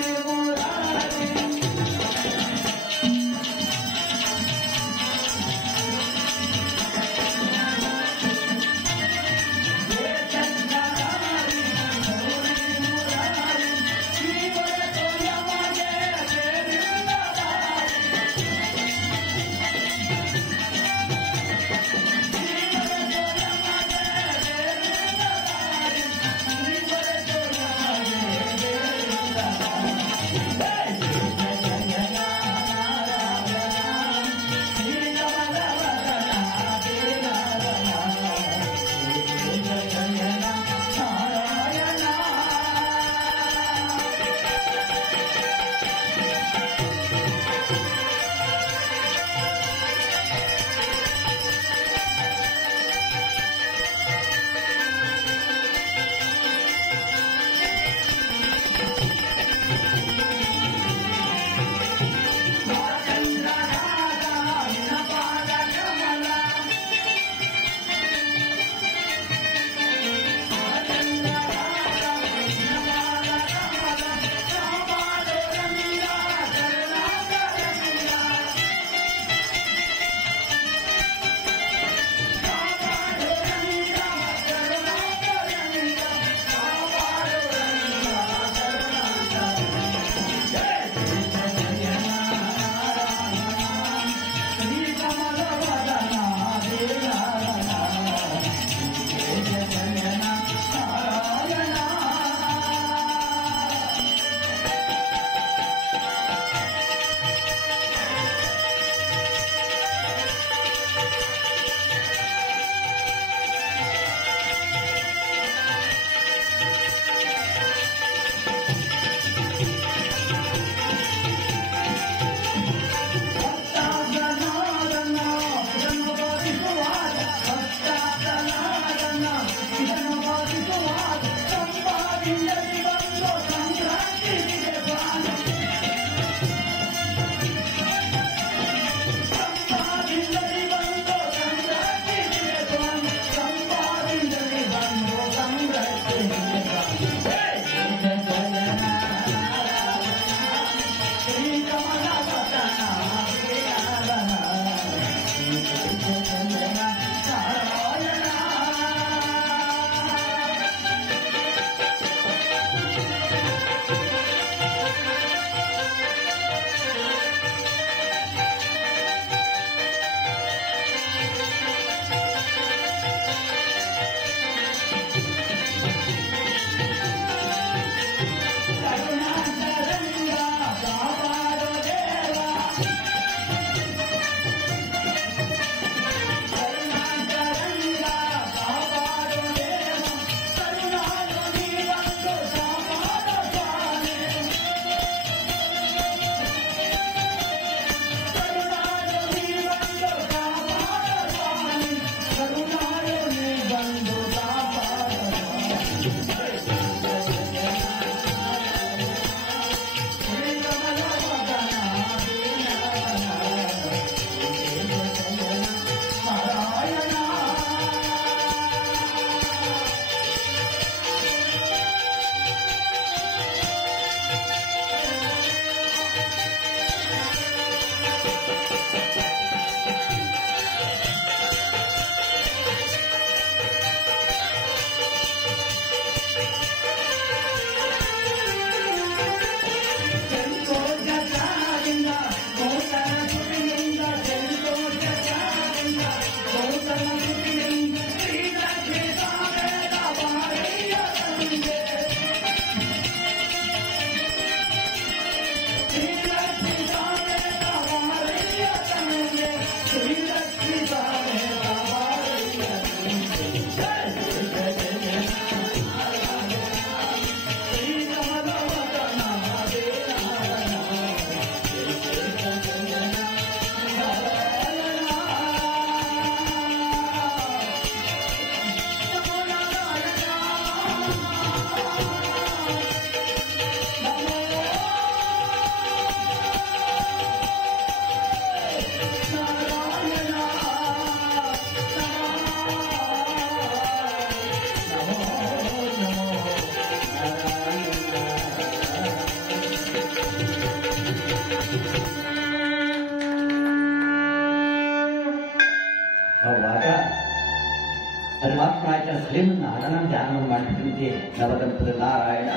ಧ್ಯಾನ ಮಾಡಿದಂತೆ ನವದಂಪದ ನಾರಾಯಣ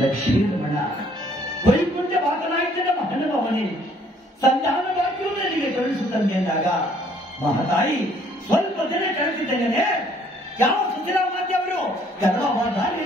ಲಕ್ಷ್ಮೀರಮಣ ವೈಕುಂಠ ಮಾತನಾಯಿತನ ಮಹನಭವನೇ ಸಂಧಾನ ವಾಕ್ಯವನ್ನು ನಿಮಗೆ ತೋರಿಸುತ್ತಂತೆ ಎಂದಾಗ ಮಹತಾಯಿ ಸ್ವಲ್ಪ ದಿನ ಕಳೆದಿದ್ದೇನೆ ಯಾವ ಸುಖಿರಾಮಾಂತಿ ಅವರು ಗರ್ವವಾದಾರಿ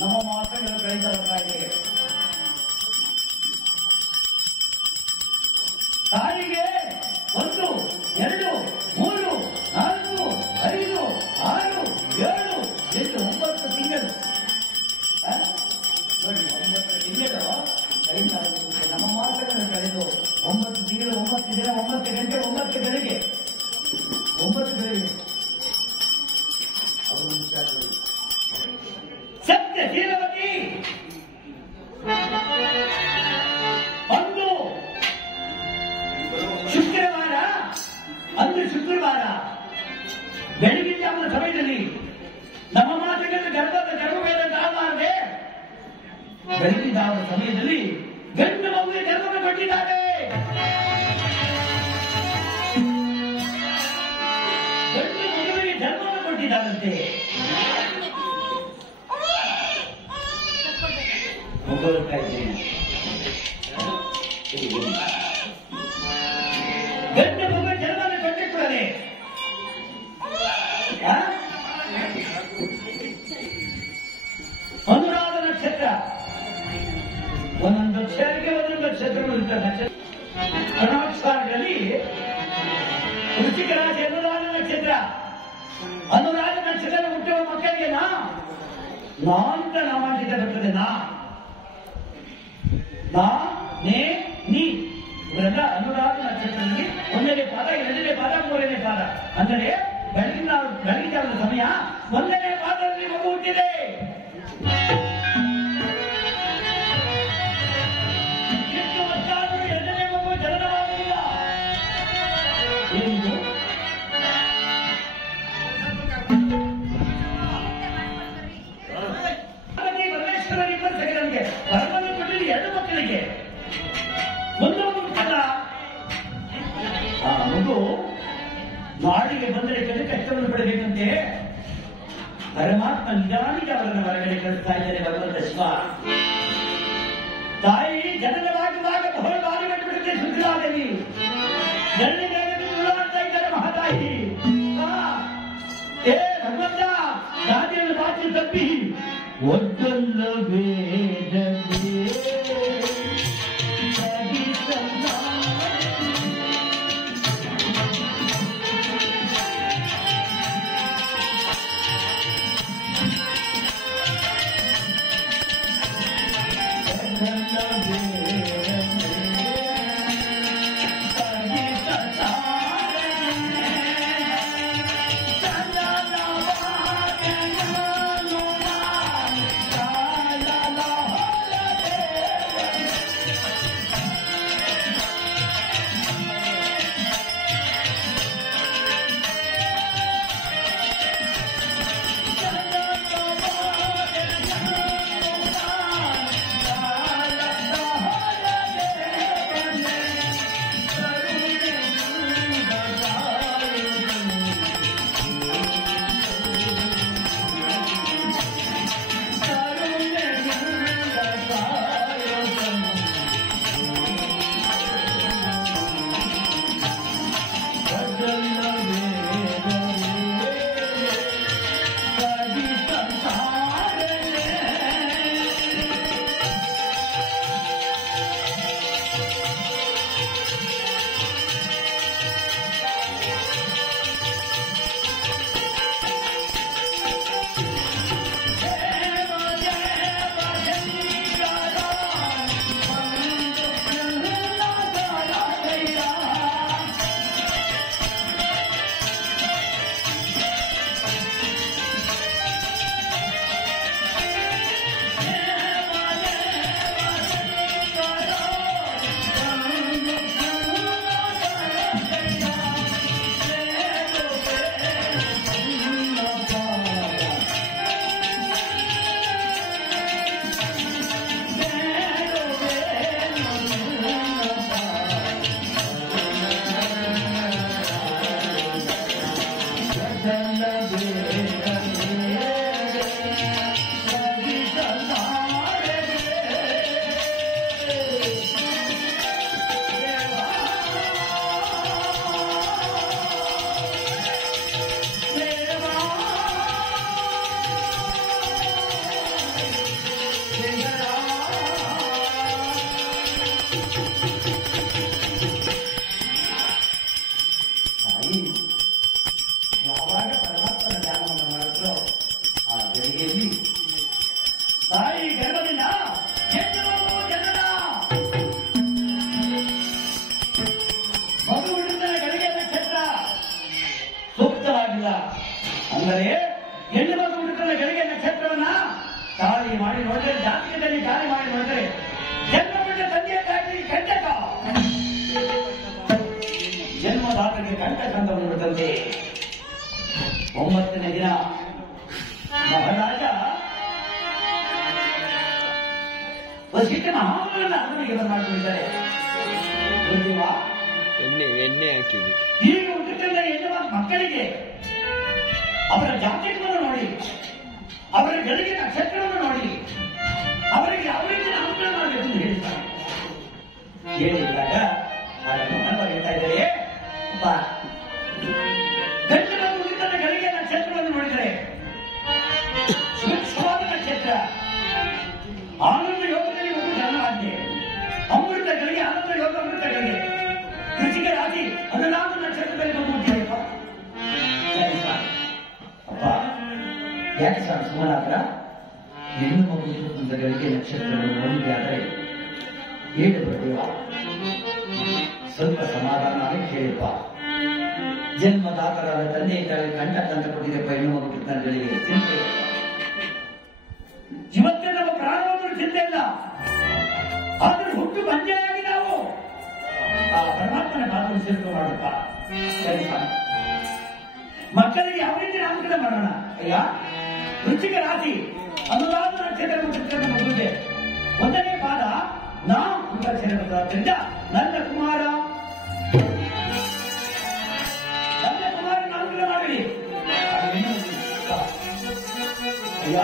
ನಮ್ಮ ಮಾತುಗಳು ಕಳೀತಾ ಬರ್ತಾ ಇದೆ. ತಾಯಿಗೆ 1, 2, 3, 4, 5, 6, 7, 8, 9 ತಿಂಗಳು ನೋಡಿ 9 ತಿಂಗಳು ಕಳೀತಾ ಇರುತ್ತೆ. ನಮ್ಮ ಮಾತುಗಳನ್ನು ಕಳೆದು 9 ತಿಂಗಳು 9 ದಿನ 9 ಗಂಟೆ 9 ಬೆಳಿಗ್ಗೆ 9 ಬೆಳಿಗ್ಗೆ ಸತ್ಯಶೀಲವತಿ ಒಂದು ಶುಕ್ರವಾರ ಅಂದು ಶುಕ್ರವಾರ ಬೆಳಗಿನ ಜಾವದ ಸಮಯದಲ್ಲಿ ನಮ್ಮ ಮಾತುಗಳನ್ನು ಗರ್ಭವೇದ ತಾಳಲಾರದೆ ಬೆಳಗಿನ ಜಾವದ ಸಮಯದಲ್ಲಿ ಗಂಡು ಮಗುವಿಗೆ ಗರ್ಭವನ್ನು ಕೊಟ್ಟಿದ್ದಾರೆ. ಗಂಡು ಮಗುವಿಗೆ ಜನ್ಮವನ್ನು ಕೊಟ್ಟಿದ್ದಾರಂತೆ. ಗಂಡು ಮಗು ಜನ್ಮವನ್ನು ಕೊಟ್ಟಿರ್ತಾರೆ. ಅನುರಾಧ ನಕ್ಷತ್ರ ಒಂದೊಂದು ಅಕ್ಷರಕ್ಕೆ ಒಂದೊಂದು ನಕ್ಷತ್ರಗಳು ಇರ್ತದೆ. ಕರ್ಣಾಕ್ಷರಗಳಲ್ಲಿ ವೃಶ್ಚಿಕ ರಾಶಿ ಅನುರಾಧ ನಕ್ಷತ್ರ. ಅನುರಾಧ ನಕ್ಷತ್ರ ಹುಟ್ಟುವ ಮಕ್ಕಳಿಗೆ ನಾ ಅಂತ ನಾಮಾಂಕಿತ ಬರ್ತದೆ. ನಾ ನೇ ನೀ ಇವರೆಲ್ಲ ಅನುರಾಧ ನಕ್ಷತ್ರದಲ್ಲಿ 1ನೇ ಪಾದ 2ನೇ ಪಾದ 3ನೇ ಪಾದ ಅಂದರೆ ಬೆಳಗಿನ ಸಮಯ 1ನೇ ಪಾದದಲ್ಲಿ ಮಗು ಹುಟ್ಟಿದೆ. ಎಷ್ಟು ವರ್ಷ ಆದರೂ 2ನೇ ಮಗು ಜನನವಾಗಲಿಲ್ಲ. ಏನು ಧರ್ಮವನ್ನು ಕೊಡಲಿ 2 ಮಕ್ಕಳಿಗೆ ಒಂದು ಮಗು ಆ ಮಗು ನಾಡಿಗೆ ಬಂದರೆ ಕಷ್ಟವನ್ನು ಪಡಬೇಕಂತೆ ಪರಮಾತ್ಮ ನಿಧಾನಿಗೆ ಅವರನ್ನು ಹೊರಗಡೆ ಕಳಿಸ್ತಾ ಇದ್ದಾರೆ. ಭಗವಂತ ಶಿವ ತಾಯಿ ಜನನವಾಗುವಾಗ ಬಹಳ ಬಾರಿ ಬಿಟ್ಟುಬಿಡುತ್ತೆ. ಶುಕ್ರಾದೇವಿ ಜನನಿಗಾಡ್ತಾ ಇದ್ದಾರೆ ಮಹಾತಾಯಿ. ಭಗವಂತ ರಾಜನ ಬಾಚಿ ತಪ್ಪಿ ಒದ್ದಲ್ಲವೇ ಅಲ್ಲ. ಅಂದರೆ ಹೆಣ್ಣು ಮಗು ಹುಡುಕನ ಗಳಿಗೆ ನಕ್ಷತ್ರವನ್ನ ತಾಳಿ ಮಾಡಿ ನೋಡಿದ್ರೆ, ಜಾತಕದಲ್ಲಿ ತಾಳಿ ಮಾಡಿ ನೋಡಿದ್ರೆ ಜನ್ಮಗೊಂಡ ತಂದೆಯ ತಾಯಿ ಕಂಟಕ, ಜನ್ಮದಾತರಿಗೆ ಕಂಟಕ ಅಂತ ಬಂದ್ಬಿಡುತ್ತಂತೆ. 9ನೇ ದಿನ ಮಹಾರಾಜ ವಸಿಷ್ಠ ಮಹಾಮುನಿಗಳ ಅರಮನೆಗೆ ಬರಮಾಡಿಕೊಂಡಿದ್ದಾರೆ. ಎಣ್ಣೆ ಹಾಕಿದ್ವಿ. ಈಗ ಹುಟ್ಟುತ್ತಿದ್ದ ಹೆಣ್ಣು ಮಕ್ಕಳಿಗೆ ಅವರ ಜಾತಕವನ್ನು ನೋಡಿ, ಅವರ ಗಳಿಗೆ ನಕ್ಷತ್ರವನ್ನು ನೋಡಿ, ಅವರಿಗೆ ಯಾವ ರೀತಿ ನಾಮಕರಣ ಮಾಡಬೇಕು ಎಂದು ಹೇಳಿದ್ದಾರೆ. ಹೇಳಿದಾಗ ಅದನ್ನು ಹೇಳ್ತಾ ಇದ್ದಾರೆ, ಗಂಡು ಮಗು ಹುಟ್ಟಿದ ಗಳಿಗೆ ನಕ್ಷತ್ರವನ್ನು ನೋಡಿದರೆ ಸೂಕ್ಷ್ಮವಾದ ನಕ್ಷತ್ರ, ಆನಂದ ಯೋಗದಲ್ಲಿ ಮಗು ಜನ್ಮವಾಗಿದೆ. ಅಮೃತ ಗಳಿಗೆ ಆನಂದ ಯೋಗ, ಅಮೃತ ಗಳಿಗೆ ಕೃಷಿಕ ರಾಶಿ ಅದನ್ನಾದ ನಕ್ಷತ್ರದಲ್ಲಿ ಮಗು ಹುಟ್ಟಿದೆಯಪ್ಪ. ಸರಿ ಸರ್ ಅಪ್ಪ, ಯಾಕೆ ಸರ್ ಸುಮನಾಥರ ಹೆಣ್ಣು ಮಗು ಹುಟ್ಟುವಂತ ಗಳಿಗೆ ನಕ್ಷತ್ರವನ್ನು ನೋಡಿದ್ದೆ ಆದರೆ ಹೇಗೆ ಬರುತ್ತೇವ? ಸ್ವಲ್ಪ ಸಮಾಧಾನ ಕೇಳಿಪ್ಪ. ಜನ್ಮದಾತರಾದ ತಂದೆ ತಾಯಿ ಕಂಟ ತಂತ ಕೊಟ್ಟಿದ್ದೆಪ್ಪ ಹೆಣ್ಣು ಮಗು ಹುಟ್ಟಿದಗಳಿಗೆ ಚಿಂತೆ. ಇವತ್ತೇ ನಮ್ಮ ಪ್ರಾಣವನ್ನು ಚಿಂತೆ ಇಲ್ಲ, ಆದ್ರೆ ಹುಟ್ಟು ಬಂಜೆಯಾಗಿ ನಾವು ಆ ಪರಮಾತ್ಮನ ಮಾತನ್ನು ಸೇರ್ಕೊ ಮಾಡಪ್ಪ. ಸರಿ ಮಕ್ಕಳಿಗೆ ಯಾವ ರೀತಿ ನಾಮಕರಣ ಮಾಡೋಣ? ಅಯ್ಯ, ವೃಶ್ಚಿಕ ರಾಶಿ ಅನುರಾಧ ನಕ್ಷತ್ರ ಮಗುವಿಗೆ 1ನೇ ಪಾದ ನಾಮಕರಣ. ನನ್ನ ಕುಮಾರ ನಾಮಕರಣ ಮಾಡಲಿ. ಅಯ್ಯ,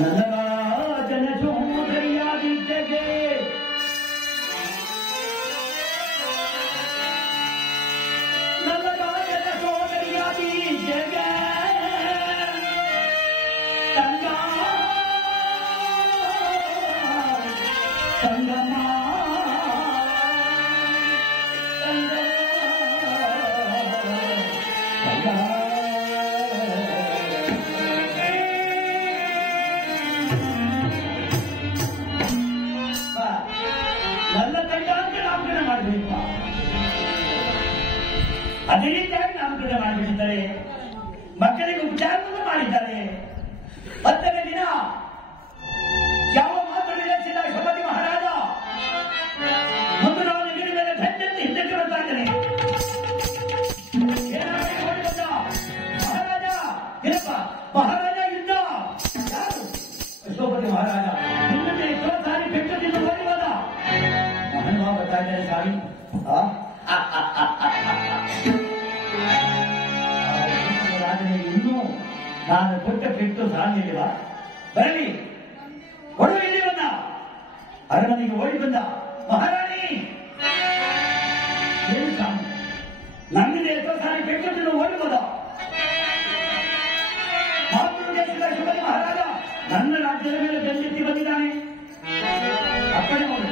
ನನ್ನ ರಾಜನ ಸೋದರಿಯಾದಿದ್ದಗೆ ನನ್ನ ರಾಜನ ಸೋದರಿಯಾದಿದ್ದಗೆ ಸಂಗಮ ನನ್ನ ತಂಡ ಅಂತ ನಾಮಕರಣ ಮಾಡಬೇಕು. ಅದೇ ರೀತಿಯಾಗಿ ನಾಮಕರಣ ಮಾಡಿಬಿಟ್ಟಿದ್ದಾರೆ. ಮಕ್ಕಳಿಗೆ ಉಪಚಾರವನ್ನು ಮಾಡಿದ್ದಾರೆ. 10ನೇ ದಿನ ಯಾವ ಮಾತು ನಡೆಸಿದ ಶಬರಿ ಮಹಾರಾಜ ಒಂದು ನಾವು ನಿಗಡಿ ಮೇಲೆ ಧನ್ಯತೆ ಹಿಂದಕ್ಕೆ ಬರ್ತಾ ಇದ್ದೇನೆ. ಮಹಾರಾಜ ಏನಪ್ಪ ಮಹಾರಾಜ ಯುದ್ಧ ಯಾರು? ಅಶೋಕಪತಿ ಮಹಾರಾಜ ನಿನ್ನೆ ಎಷ್ಟೋ ಸಾರಿ ಬೆಟ್ಟು ತಿಂದು ಓಡಿವಾದ ಮಹನ್ವಾ ಬರ್ತಾ ಇದ್ದಾರೆ ಸ್ವಾಮಿ. ರಾಜನೇ ಇನ್ನೂ ನಾನು ಕೊಟ್ಟ ಪೆಟ್ಟು ಸಾಲಿಲ್ಲ. ಬರಲಿ ಕೊಡು ಇಲ್ಲಿ ಬಂದ. ಅರಮನೆಗೆ ಓಡಿ ಬಂದ ಮಹಾರಾಣಿ. ಏನು ಸ್ವಾಮಿ, ನನ್ನಿಂದ ಎಷ್ಟೋ ಸಾರಿ ಪೆಟ್ಟು ತಿಂದು ಓಡಿಬೋದ? ಮಾತು ದೇಶದ ಶಿವಾಜಿ ಮಹಾರಾಜ ನನ್ನ ರಾಜ್ಯದ ಮೇಲೆ ಬೆನ್ನೆತ್ತಿ ಬಂದಿದ್ದಾನೆ. ಅಪ್ಪಣೆ ಕೊಡು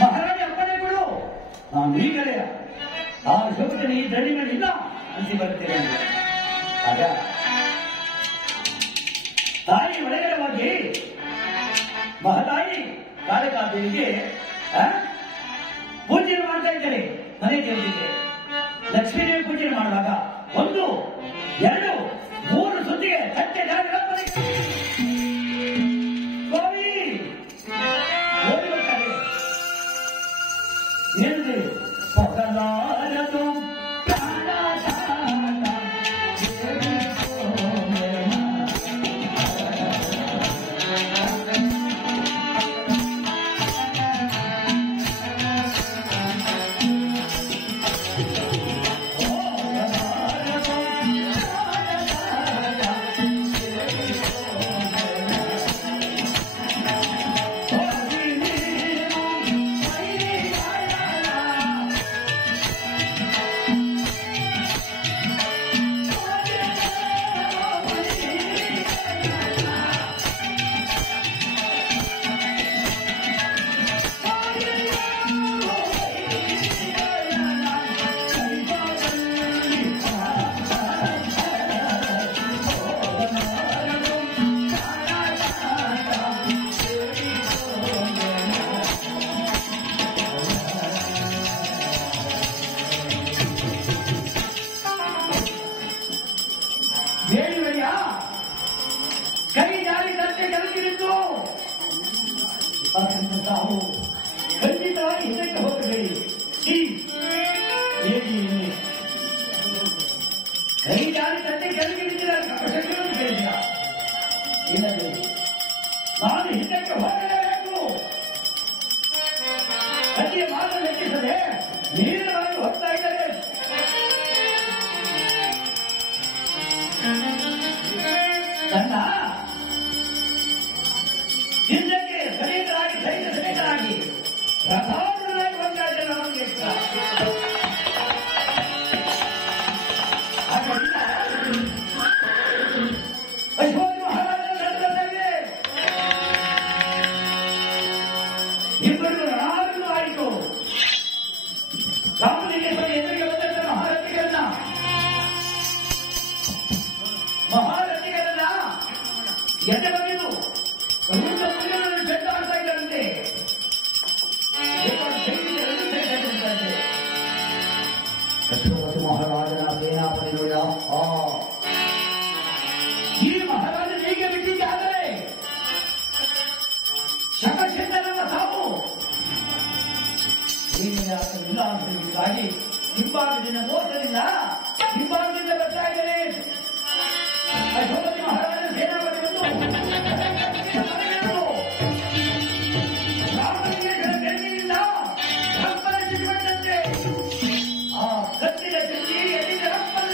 ಮಹಾರಾಣಿ, ಅಪ್ಪಣೆ ಕೊಡು. ನಾನು ಈಗಲೇ ಆ ಶೋಭನೆ ಈ ದಂಡಿ ಮೇಲೆ ಇಲ್ಲ ಅನಿಸಿ ಬರುತ್ತೇನೆ. ಆಗ ತಾಯಿ ಒಳಗಡೆ ಹೋಗಿ ಮಹತಾಯಿ ಕಾಳಿಕಾದೇವಿಗೆ ಪೂಜೆ ಮಾಡ್ತಾ ಇದ್ದೇನೆ. ಮನೆ ದೇವರಿಗೆ ಲಕ್ಷ್ಮೀದೇವಿ ಪೂಜೆ ಮಾಡುವಾಗ 1, 2, 3 ಸುದ್ದಿಗೆ ತಟ್ಟೆ ಸ್ವಾಮಿ ಓಡಿ ಬರ್ತಾರೆ. ಏನಿದೆ ಪೊಗಲಾರದು ಬದುಕಿದ್ದು ಅದರಿಂದ ತಾವು ಖಂಡಿತವಾಗಿ ಹಿಂದಕ್ಕೆ ಹೋಗಬೇಡಿ. ಕೈ ಜಾರಿ ತಂದೆ ಕೆಳಗಿಳಿದಿಲ್ಲ ಕಪಶಕ್ತಿಯನ್ನು ಕೇಳಿದ ಇಲ್ಲದೆ ನಾನು ಹಿಂದಕ್ಕೆ ಹೋಗಲೇಬೇಕು. ಕತ್ತಿಯ ಮಾತ್ರ ಲೆಕ್ಕಿಸದೆ ನೇರವಾಗಿ ಹೋಗ್ತಾ ಇದ್ದಾರೆ. ತನ್ನ ಹಿಂದಕ್ಕೆ ಸೈನಿಕರಾಗಿ ಪ್ರಧಾನರಾಗಿ ಬರ್ತಾ ಇದ್ದಾರೆ. ನಮಗೆ ಅಶ್ವಥ್ ಮಹಾರಾಜನ ತಂತ್ರದಲ್ಲಿ ಇಬ್ಬರು ರಾಜರು ಆಯಿತು. ರಾಮಲಿಂಗೇಶ್ವರ ಎದುರಿಗೆ ಬಂದಂತ ಮಹಾರಥಿಗಳನ್ನ ಎದೆ ಬಂದಿದ್ದು ಚೆಂಡ ಆಡ್ತಾ ಇದ್ದಂತೆ. ಅಶ್ವಥ್ ಮಹಾರಾಜನ ಸೇನಾಪತಿಗಳ ಈ ಮಹಾರಾಜ ಹೇಗೆ ಬಿಟ್ಟಿದ್ದಾದರೆ ಶಕಚಂದನ ಸಾವು ಹೀಗಾಗಿ ಹಿಂಭಾಗದಿಂದ ಮೋಸದಿಂದ ಹಿಂಭಾಗದಿಂದ ಬರ್ತಾ ಇದ್ದಾರೆ. ಅಶ್ವಥ್ ಮಹಾರಾಜನ ಸೇನಾಪತಿ ಬಂದು ರಾಮಲಿಂಗೇಶ್ವರ ಬೆನ್ನಿನಿಂದ ರಪ್ಪನ ಚಿಕ್ಕಂತೆ ಆ ಕತ್ತಿನ ಚುಚ್ಚಿ ಎಲ್ಲಿದೆ ರಪ್ಪನ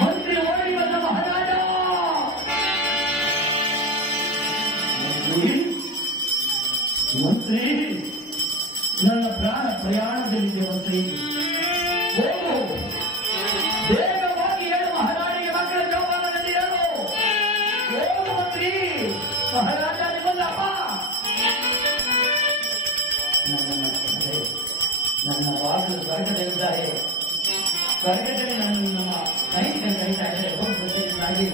ಮಂತ್ರಿ ಓಡಿ ಬಂದ ಮಹಾರಾಜ. ಮಂತ್ರಿ ನನ್ನ ಪ್ರಾಣ ಪ್ರಯಾಣದಲ್ಲಿದೆ. ಮಂತ್ರಿ ಹೋಗು, ಬೇಗವಾಗಿ ಹೇಳು ಮಹಾರಾಣಿಗೆ ಮಕ್ಕಳ ಜೋಪಾನದಲ್ಲಿ ಹೇಳು. ಹೋಗು ಮಂತ್ರಿ, ಮಹಾರಾಜ ನಿಮ್ಮಲ್ಲಪ್ಪ. ನನ್ನ ಬಾಗಿಲು ಸ್ವರ್ಗದಲ್ಲಿದ್ದಾರೆ. ಸ್ವರ್ಗದಲ್ಲಿ ನಮ್ಮ ಸೈನಿಕರು ಕರೀತಾ ಇದ್ದಾರೆ. ಹೋಗಿ ಬಂದಿದ್ದಾಗಿ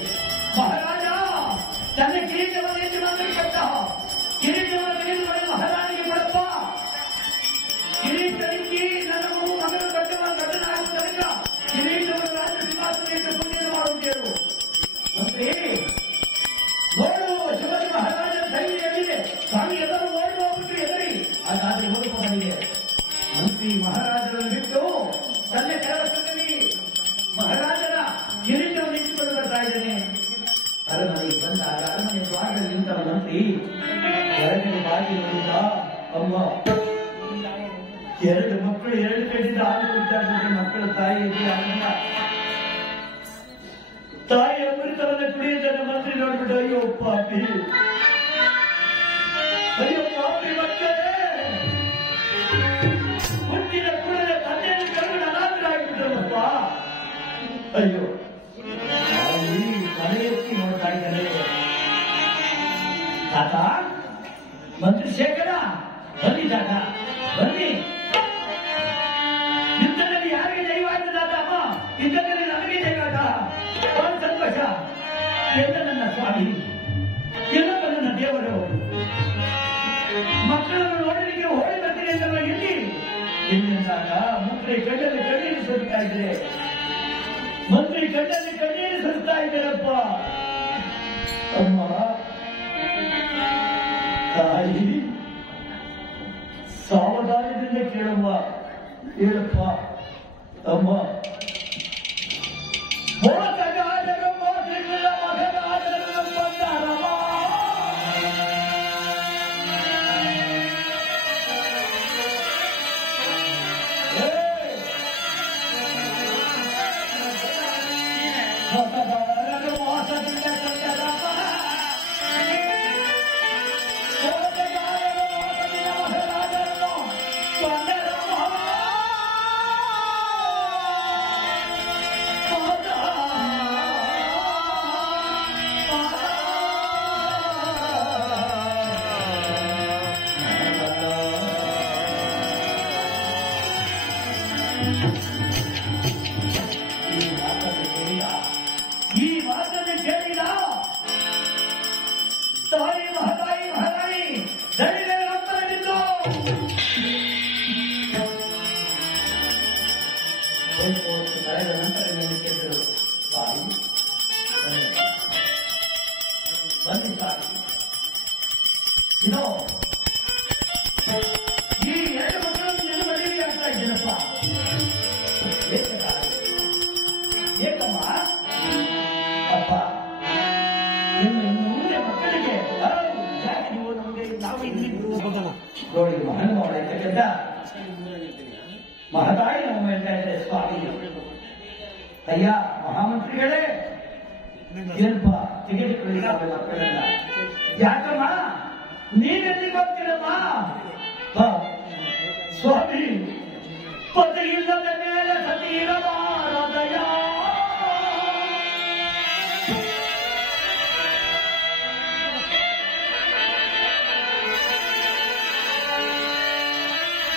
ಮಹಾರಾಜ ತನ್ನ ಕಿರೀಟವನ್ನು ಎದ್ದು ಬಂದರೆ ಕೊಟ್ಟ. ಕಿರೀಟವನ್ನು ತೆಗೆದುಕೊಂಡು ಮಹಾರಾಣಿಗೆ ಕೊಡಪ್ಪ. ಕಿರೀಟಕ್ಕೆ ನನಗೂ ಮಗನ ಗಡ್ಡನಾಗುವುದರಿಂದ ಕಿರೀಟವನ್ನು ರಾಜ ಸಿಂಹಾಸನಕ್ಕೆ ಪೂಜೆಯನ್ನು ಮಾಡುತ್ತೇವೆ. ಮಂತ್ರಿ ನೋಡು, ಶಿವಾಜಿ ಮಹಾರಾಜನ ಸೈನ್ಯ ಎಲ್ಲಿದೆ? ಸ್ವಾಮಿ ಎಲ್ಲರೂ ಓಡಿ ಹೋಗ್ಬಿಟ್ಟು ಎದುರಿ ಹಾಗಾದ್ರೆ ಓಡಿಕೊಂಡಿದೆ. ಮಂತ್ರಿ ಮಹಾರಾಜರನ್ನು ಬಿಟ್ಟು ತನ್ನ ಕೆಲಸದಲ್ಲಿ ಮಹಾರಾಜನ ಕಿರೀಟವನ್ನು ಇಟ್ಟುಕೊಂಡು ಬರ್ತಾ ಇದ್ದೇನೆ. ಅರಮನೆಗೆ ಬಂದಾಗ ಅರಮನೆ ದ್ವಾರದಲ್ಲಿ ನಿಂತ ಮಂತ್ರಿ ಹೊರಗಡೆ ಬಾಗಿ ನೋಡಿದ. ಅಮ್ಮ, ಎರಡು ಮಕ್ಕಳು ಎರಡು ಕಡೆಯಿಂದ ಆಗುತ್ತಿದ್ದಾರೆ. ಮಕ್ಕಳ ತಾಯಿಗೆ ಅನ್ನ ತಾಯಿ ಅಮೃತವನ್ನು ಕುಡಿಯುವುದನ್ನು ಮಂತ್ರಿ ನೋಡ್ಬಿಟ್ಟು ಅಯ್ಯೋ ಪಾಪಿ, ಅಯ್ಯೋ ಪಾಪಿ ಮಕ್ಕಳೇ, ಹುಟ್ಟಿದ ಕೂಡಲೇ ತಂದೆಯನ್ನು ಕರೆದು ಅನಾಥರಾಗಿಬಿಟ್ಟರಪ್ಪ. ಅಯ್ಯೋ ತಲೆ ಎತ್ತಿ ನೋಡ್ತಾ ಇದ್ದಾರೆ. ತಾತ, ಮಂತ್ರಿ ಶೇಖರ ಬನ್ನಿ ತಾತ, ಬನ್ನಿ. ಯುದ್ಧದಲ್ಲಿ ಯಾರಿಗೆ ಜಯವಾಯ್ತು ತಾತ? ಅಮ್ಮ, ಯುದ್ಧದಲ್ಲಿ ನಮಗೆ ಜಯವಾದ. ಬಹಳ ಸಂತೋಷ. ಎಲ್ಲ ನನ್ನ ಸ್ವಾಮಿ, ಎಲ್ಲಪ್ಪ ನನ್ನ ದೇವರು. ಮಕ್ಕಳನ್ನು ನೋಡಲಿಕ್ಕೆ ಓಡಿ ಬರ್ತೀನಿ ಅಂತ ಎಲ್ಲಿಂದಾಗ ಮಂತ್ರಿ ಕಣ್ಣಲ್ಲಿ ಕಣ್ಣೀರು ಸುರಿತಾ ಇದ್ರೆ. ಮಂತ್ರಿ ಕಣ್ಣಲ್ಲಿ ಕಣ್ಣೀರು ಸುರಿತಾ ಇದ್ದಾರಪ್ಪ. ಅಮ್ಮ, ತಾಯಿ, ಸಾವಧಾನದಿಂದ ಕೇಳಮ್ಮ, ಹೇಳಪ್ಪ. ಅಮ್ಮ, ಮೋಸಗಾರರು ಮೋಸಗಳ ಮಗನಾದರೂ ಬಂದಾರಮ್ಮ. ಮೋಸಗಾರರು ಮೋಸದಿಂದ ಬಂದಾರಮ್ಮ. ಮೋಸಗಾರರು ಮೋಸದಿಂದ ಮಗನಾದರೂ ಬಂದಾರಮ್ಮ. ಈ ಮಾತನ್ನು ಕೇಳಿದ ತಾಯಿ ಮಹಾರಾಣಿ ಸ್ವಲ್ಪ ಹೊತ್ತು ಕಳೆದ ನಂತರ ನೀನು ಕೇಳಿದರು, ಸ್ವಾಮಿ ಬನ್ನಿ ಸ್ವಾಮಿ, ಇದು ಈ 2 ಮಕ್ಕಳನ್ನು ನಿನ್ನ ಮನೆಗೆ ಆಗ್ತಾ ಇದ್ದೇನಪ್ಪ. ಏಕಮ್ಮ ಅಪ್ಪ, ಇನ್ನು ಮುಂದೆ ಮಕ್ಕಳಿಗೆ ಯಾಕೆ ನೀವು ನಮಗೆ ನಾವು ಇಲ್ಲಿ ನೋಡಿ ಮಹಾನುಭಾವ ಇರ್ತಕ್ಕಂಥ ಮಹದಾಯಿ ನಾವು ಹೇಳ್ತಾ ಇದ್ದೆ ಸ್ವಾಮಿ. ಅಯ್ಯ ಮಹಾಮಂತ್ರಿಗಳೇ, ಸ್ವಲ್ಪ ತೆಗೆದುಕೊಳ್ಳಿ ಮಕ್ಕಳನ್ನ. ಯಾಕಮ್ಮ ನೀವೆಲ್ಲಿ ಬರ್ತೀರಮ್ಮ? ಸ್ವಾಮಿ, ಪತಿ ಇಲ್ಲದ ಮೇಲೆ ಸತಿ ಇರಬಾರದಯ್ಯ.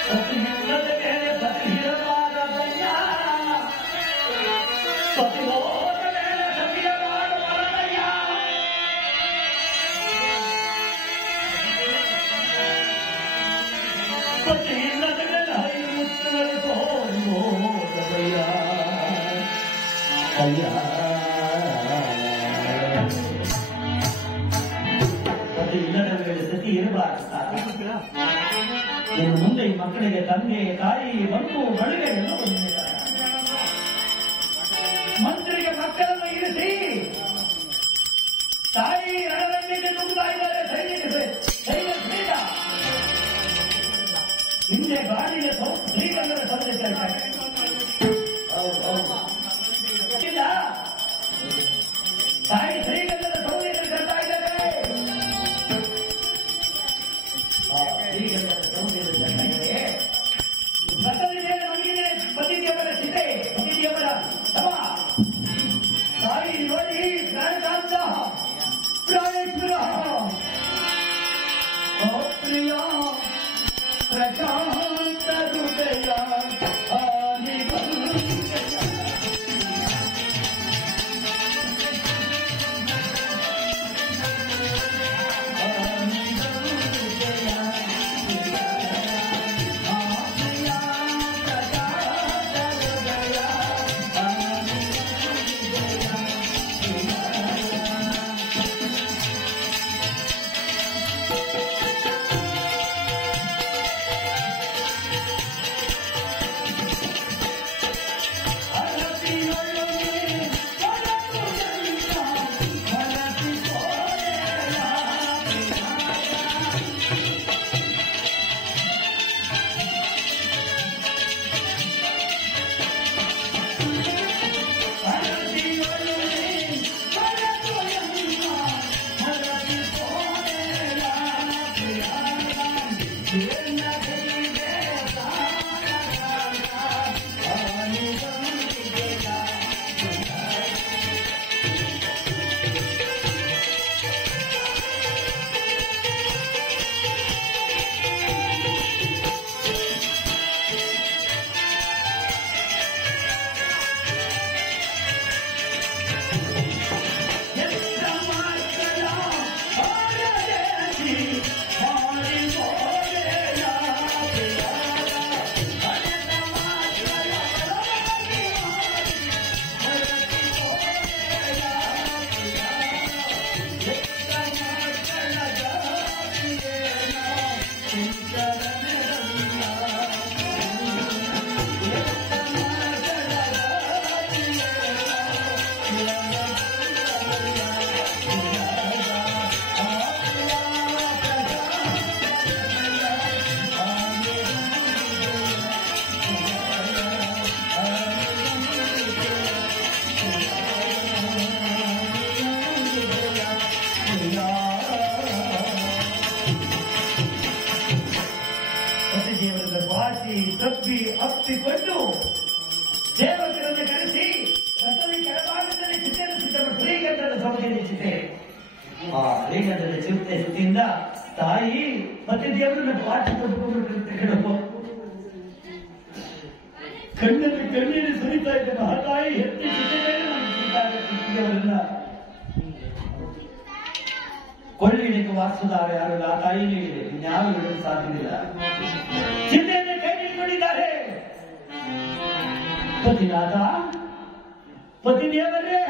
ಪತಿ ಇಲ್ಲದ ಮೇಲೆ ಸತಿ ಇರಬಾರದಯ್ಯ. ಪತಿ ಹೋದ ಮೇಲೆ ಸತಿಯ ಮಾಡಬಾರದಯ್ಯ. ಪತಿ ಇಲ್ಲದ ಮೇಲೆ ಹರಿಮುತ್ತುಗಳು ತೋರಿಬೋದಯ್ಯ. ಅಯ್ಯ ಪತಿ ಇಲ್ಲದ ಮೇಲೆ ಸತಿ ಇರಬಾರದು. ಇನ್ನು ಮುಂದೆ ಈ ಮಕ್ಕಳಿಗೆ ತಂದೆ ತಾಯಿ ಬಂಧು ಬಳಿಗೆಯನ್ನು ಹೊಂದಿದ್ದಾರೆ. ಮಂತ್ರಿಗೆ ಮಕ್ಕಳನ್ನು ಇರಿಸಿ ತಾಯಿ ರಣರಂಗಕ್ಕೆ ನುಗ್ಗುತ್ತಾ ಇದ್ದಾರೆ. ಸೈನಿಕ ಹಿಂದೆ ಗಾಳಿಗೆ ಶ್ರೀಗಂಧದ ಸಂದೇಶ ಇಲ್ಲ. ತಾಯಿ ಶ್ರೀಗಂಧದ ಸಂದೇಶ ತರ್ತಾ ಇದ್ದಾರೆ. ರಥದ ಮೇಲೆ ಮಲಗಿದೆ ಪತಿದೇವರ ಸಿದ್ಧೆ, ಪತಿದೇವರ ಸಮ. ತಾಯಿ ನೋಡಿ ಪ್ರಾಣಕಾಂತ ಪ್ರಾಣೇಶ್ವರ ಪ್ರಿಯ ಪ್ರಶಾಂತ ಹೃದಯ ತಪ್ಪಿ ಅಪ್ಪಿಕೊಂಡು ದೇವತೆಗಳನ್ನು ಕರೆಸಿ ರಥದ ಕೆಳಭಾಗದಲ್ಲಿ ಚಿತೆಯನ್ನು ಸಿದ್ಧಪಡಿಸಿ ಶ್ರೀಗಂಧದ ಸೌಜನ್ಯ ಚಿತೆ. ಆ ಶ್ರೀಗಂಧದ ಚಿತೆಯಿಂದ ತಾಯಿ ಮತ್ತೆ ದೇವರನ್ನ ಪಾಠ ತಪ್ಪಿಕೊಂಡು ಕಣ್ಣಲ್ಲಿ ಕಣ್ಣೀರು ಸುರಿತಾ ಇದ್ದ ಮಹಾತಾಯಿ ಎತ್ತಿ ಚಿತೆಯವರನ್ನ ಕೊಳ್ಳಿಡಿಗೆ ವಾಸಿಸಿದಾಗ ಯಾರು ಆ ತಾಯಿನೇ ಇದೆ, ಇನ್ಯಾರು ಹೇಳಲು ಸಾಧ್ಯವಿಲ್ಲ. ಚಿತೆಯನ್ನು ಕೈ ನಿಂತ್ಕೊಂಡಿದ್ದಾರೆ. ಪತಿನಾಥ, ಪತಿದೇವರೇ,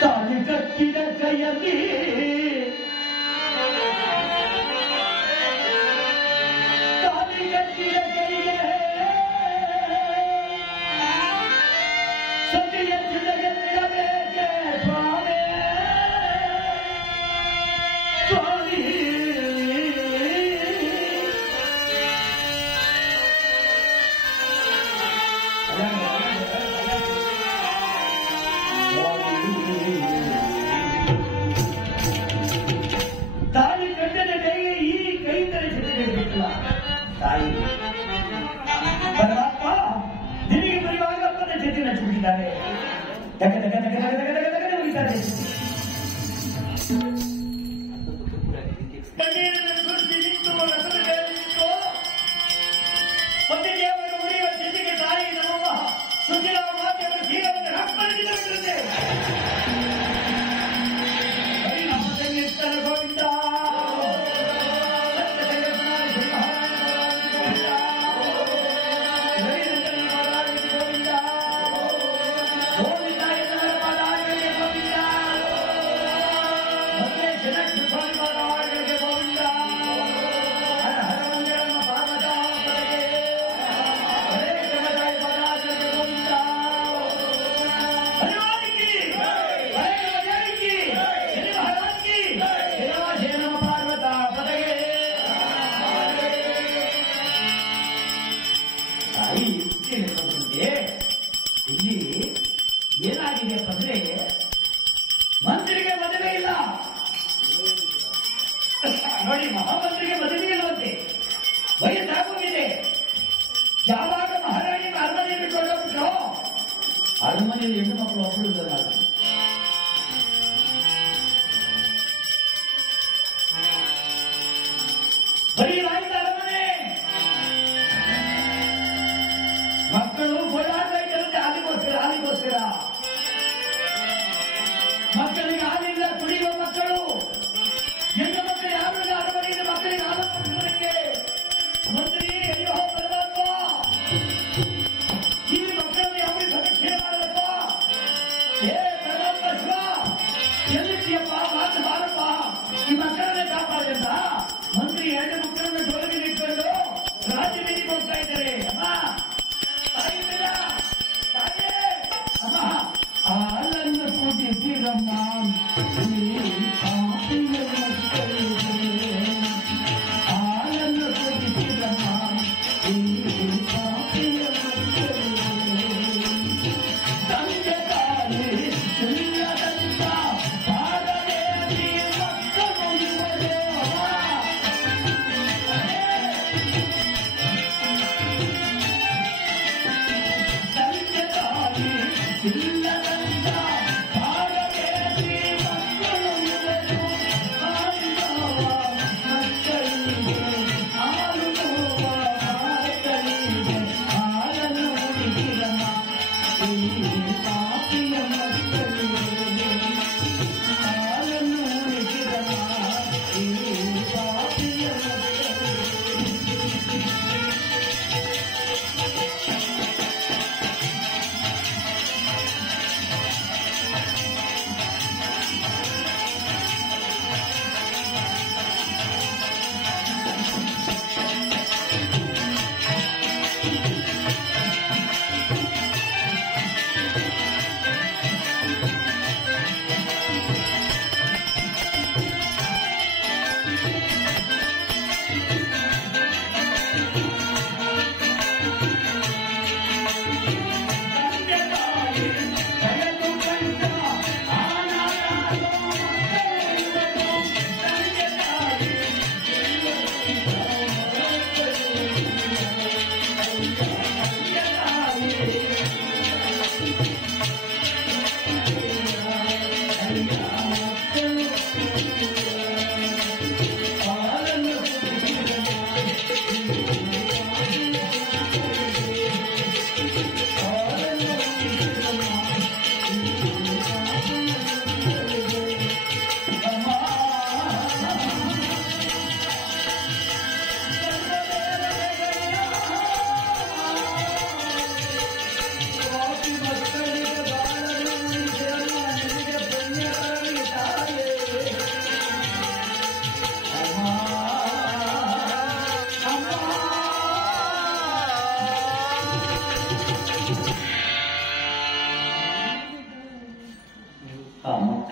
ತಾಳಿ ಕಟ್ಟಿದ ಕೈಯಲ್ಲಿ ತಾಳಿ ಕಟ್ಟಿದ ಕೈಗೆ ಸತಿಯ ಚಿಲಗೆಲ್ಲಬೇಕೆ ಸ್ವಾಮಿ, ಸ್ವಾಮಿ. ತಾಯಿ ಕಟ್ಟದ ಕೈಗೆ ಈ ಕೈ ತರಿಸಿಲ್ಲ ತಾಯಿ. ಪರಮಾತ್ಮ ನಿನಗೆ ಬರುವಾಗ ಅಪ್ಪನ ಜೊತೆ ನಚ್ಚಿಬಿಟ್ಟಿದ್ದಾರೆ. ಪತಿದೇವರು ಉಳಿಯುವ ಜೊತೆಗೆ ತಾಯಿ ನಮ್ಮ ಸುಖಿರ ಮಾತೆಯ ಜೀವನದ ರಕ್ತಕ್ಕೆ ಗೋವಿಂದ ಇಲ್ಲಿ ಏನಾಗಿದೆ ಅಂದ್ರೆ ಮಂತ್ರಿಗೆ ಮದುವೆ ಇಲ್ಲ ನೋಡಿ, ಮಹಾಮಂತ್ರಿಗೆ ಮದುವೆ ಇಲ್ಲವಂತೆ, ವಯಸ್ಸಾಗೋಗಿದೆ. ಯಾವಾಗ ಮಹಾರಾಣಿ ಅರಮನೆಯಲ್ಲಿ ಕೊಂಡೋಗ್ಬಿಟ್ರೋ ಅರಮನೆಯಲ್ಲಿ ಹೆಣ್ಣು ಮಕ್ಕಳು ಒಬ್ಬಳು ಬರೀ ರಾಯ್ತ ಅರಮನೆ. ಮಕ್ಕಳು ಗೋಳಾಡ್ತಾ ಇದ್ದಂತೆ ಹಾಲಿಗೋಸ್ಕರ ಮಕ್ಕಳಿಗೆ ಹಾಲಿಲ್ಲ, ಕುಡಿಯುವ ಮಕ್ಕಳು. ಹೆಣ್ಣು ಮಕ್ಕಳು ಯಾರು ಅರಮನೆಯಿಂದ ಮಕ್ಕಳಿಗೆ ಹಾಲು ಕೊಡುವುದಕ್ಕೆ ಮಂತ್ರಿ, ಅಯ್ಯೋ ಪರಮಾತ್ಮ, ಈ ಮಕ್ಕಳನ್ನು ಯಾವ ಸಮೀಕ್ಷೆ ಮಾಡಲಪ್ಪ.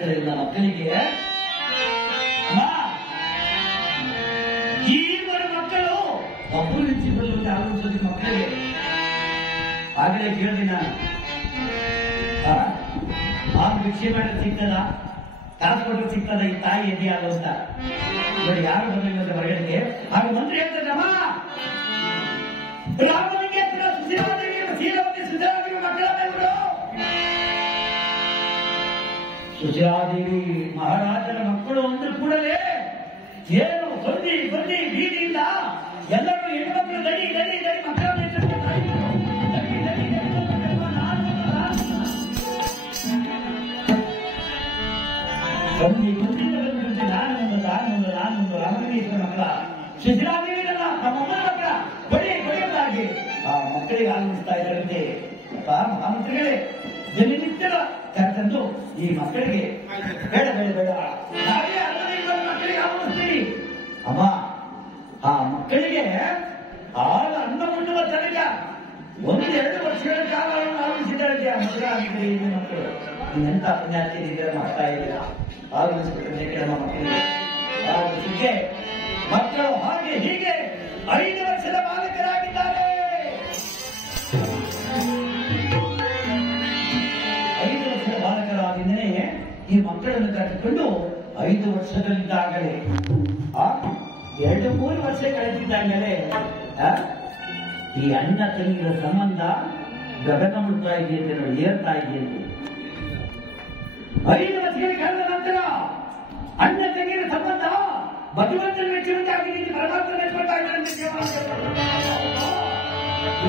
ಮಕ್ಕಳಿಲ್ಲ ಮಕ್ಕಳಿಗೆ ಅಮ್ಮ, ಈ ಬಡ ಮಕ್ಕಳು ಒಬ್ಬರು ಹೆಚ್ಚಿದ್ರು ಆಲೋಚಿಸೋದಕ್ಕೆ ಮಕ್ಕಳಿಗೆ ಆಗಲೇ ಕೇಳಿದೆ ನಾನು. ಭಿಕ್ಷೆ ಮಾಡಿದ್ರೆ ಸಿಗ್ತದ, ಕಾಸು ಕೊಟ್ಟರೆ ಸಿಗ್ತದ ಈ ತಾಯಿ ಎದೆ ಆಗೋ ಅಂತ ಇವಾಗ ಯಾರು ಬಂದಿಲ್ಲ ಹೊರಗಡೆಗೆ. ಆಗ ಮಂತ್ರಿ ಹೇಳ್ತಾರಮ್ಮ, ರಾಮನಿಗೆ ಸುಧಾರಾದೇವಿ ಮಕ್ಕಳವರು ಸುಧಾರಾದೇವಿ ಮಹಾರಾಜರ ಮಕ್ಕಳು ಅಂದ್ರೂ ಕೂಡಲೇ ಏನು ಬಂದಿ ಬಂದಿ ಬೀದಿಯಿಂದ ಎಲ್ಲರೂ ಹೆಣ್ಮಕ್ಳು ದಡಿ ದಡಿ ದಡಿ ಮಕ್ಕಳನ್ನ ಬಂದಿ ಕುಂದಿನ ನಾನೊಂದು ರಾಮಲಿಂಗೇಶ್ವರ ಮಕ್ಕಳ ಸುಧಾರಾದೇವಿರಲ್ಲ ನಮ್ಮಮ್ಮನ ಮಕ್ಕಳ ಬಡಿಯದಾಗಿ ಆ ಮಕ್ಕಳಿಗೆ ಆಲೋಚಿಸ್ತಾ ಇದ್ದಾರಂತೆ. ಮಹಾಮಂತ್ರಿಗಳೇ ದಿನನಿತ್ಯದ ಕರೆತಂದು ಈ ಮಕ್ಕಳಿಗೆ ಬೇಡ ಬೇಡ ಬೇಡ ನಾವೇ ಮಕ್ಕಳಿಗೆ ಆಲೋಚಿಸ್ತೀವಿ ಅಮ್ಮ. ಆ ಮಕ್ಕಳಿಗೆ ಆಗ ಅನ್ನ ಉಣ್ಣುವ ತನಕ 1-2 ವರ್ಷಗಳ ಕಾಲವನ್ನು ಆಲೋಚಿಸಿದ್ದಾರಂತೆ ಆ ಮಕ್ಕಳಾಗಿದ್ದರೆ ಈ ಮಕ್ಕಳು. ಇನ್ನೆಂತ ಪುಣ್ಯಾತಿದ್ದೀರ ಮಾಡ್ತಾ ಇದ್ದೀರಾ ಆಲೋಚಿಸಬೇಕೆ ನಮ್ಮ ಮಕ್ಕಳಿಗೆ. ಆಲೋಚಿಸಿಕೆ ಮಕ್ಕಳು ಹಾಗೆ ಹೀಗೆ 5 ವರ್ಷದ ಬಾಲಕರಾಗಿದ್ದಾರೆ. 5 ವರ್ಷದ ಬಾಲಕರಾಗಿದ್ದರೆ ಈ ಮಕ್ಕಳನ್ನು ಕರೆದುಕೊಂಡು 5 ವರ್ಷದಲ್ಲಿದ್ದಾಗಲೇ 2-3 ವರ್ಷ ಕಳೆದಿದ್ದಾಗಲೇ ಈ ಅಣ್ಣ ತಂಗಿಗಳ ಸಂಬಂಧ ಗಗನ ಮುಟ್ತಾ ಇದೆಯಂತೆ ನೋಡಿ, ಏರ್ತಾ ಇದೆಯಂತೆ. 5 ವರ್ಷಗಳ ಕಳೆದ ನಂತರ ಅಣ್ಣ ತಂಗಿಗಳ ಸಂಬಂಧ ಭಗವಂತನ ಮೆಚ್ಚುವಂತಾಗಿದೆ, ಪರಮಾತ್ಮ ಮೆಚ್ಚುವಂತ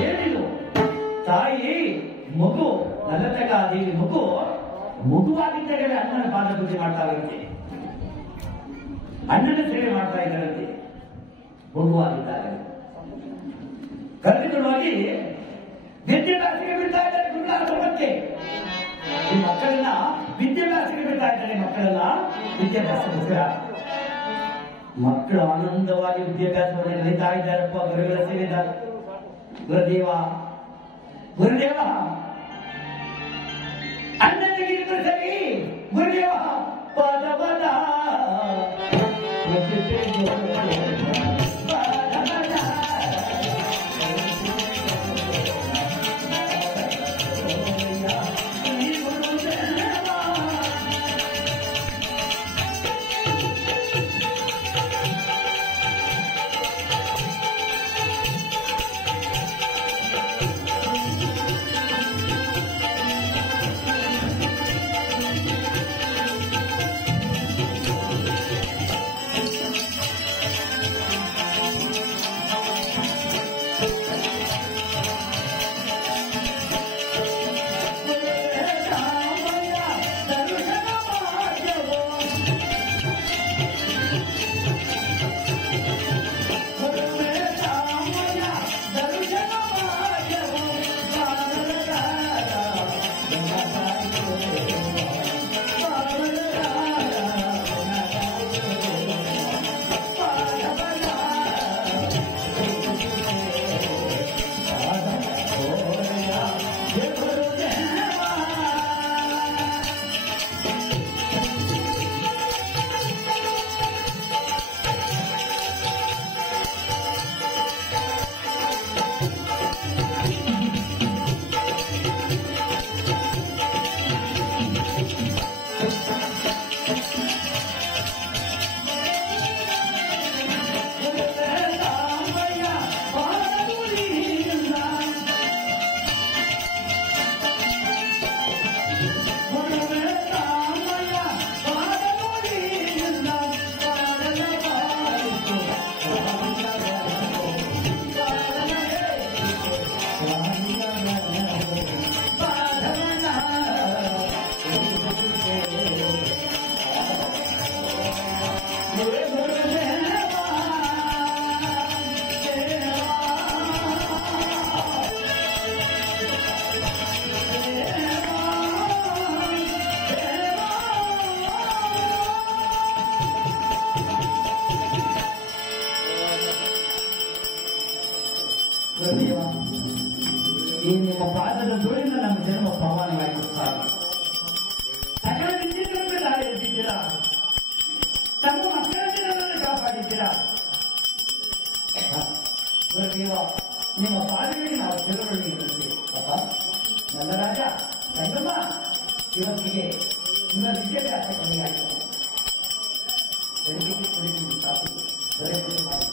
ಏನಿದು ತಾಯಿ ಮಗು ನಲತಗಾದೇವಿ ಮಗುವಾಗಿದ್ದಾಗಲೇ ಅಣ್ಣನ ಪಾದ ಪೂಜೆ ಮಾಡ್ತಾ ಇರುತ್ತೆ, ಅಣ್ಣನ ಸೇವೆ ಮಾಡ್ತಾ ಇದ್ದಾರಂತೆ. ಮಗುವಾಗಿದ್ದಾಗ ಕರೆದುಕೊಂಡು ಹೋಗಿ ವಿದ್ಯಾಭ್ಯಾಸಕ್ಕೆ ಬಿಡ್ತಾ ಇದ್ದಾರೆ ಗುರುನಾಥಕ್ಕೆ. ಈ ಮಕ್ಕಳನ್ನ ವಿದ್ಯಾಭ್ಯಾಸಕ್ಕೆ ಬಿಡ್ತಾ ಇದ್ದಾರೆ, ಮಕ್ಕಳನ್ನ ವಿದ್ಯಾಭ್ಯಾಸಕ್ಕೋಸ್ಕರ. ಮಕ್ಕಳು ಆನಂದವಾಗಿ ವಿದ್ಯಾಭ್ಯಾಸವನ್ನು ಕಲಿತಾ ಇದ್ದಾರಪ್ಪ. ಗುರುಗಳ ಸೇವೆ ಗುರುದೇವ ಗುರುದೇವ ಅಣ್ಣನಿಗೆ ಸರಿ ಗುರುದೇವ ಪದವದ ಈ ನಿಮ್ಮ ಪಾದದ ಧೂಳಿನ ನಮ್ಮ ಜನ್ಮ ಪ್ರಮಾಣವಾಗಿರುತ್ತಾರೆ. ಸಕಲ ವಿದ್ಯೆಗಳನ್ನು ದೇವ ನಿಮ್ಮ ಪಾಲಿಗೆ ನಾವು ತಿರುವಳಿ ಇರುತ್ತೇವೆ ಅಪ್ಪ ನನ್ನ ರಾಜ ರಂಗಮ್ಮ ಇವತ್ತಿಗೆ ನಿಮ್ಮ ವಿದ್ಯಾಭ್ಯಾಸ ಕೊನೆಯಾಯಿತು. ಬೆಳಗ್ಗೆ ಕುಳಿತು ಸಾಕು ದೊರೆಕುವುದು ಮಾಡಿ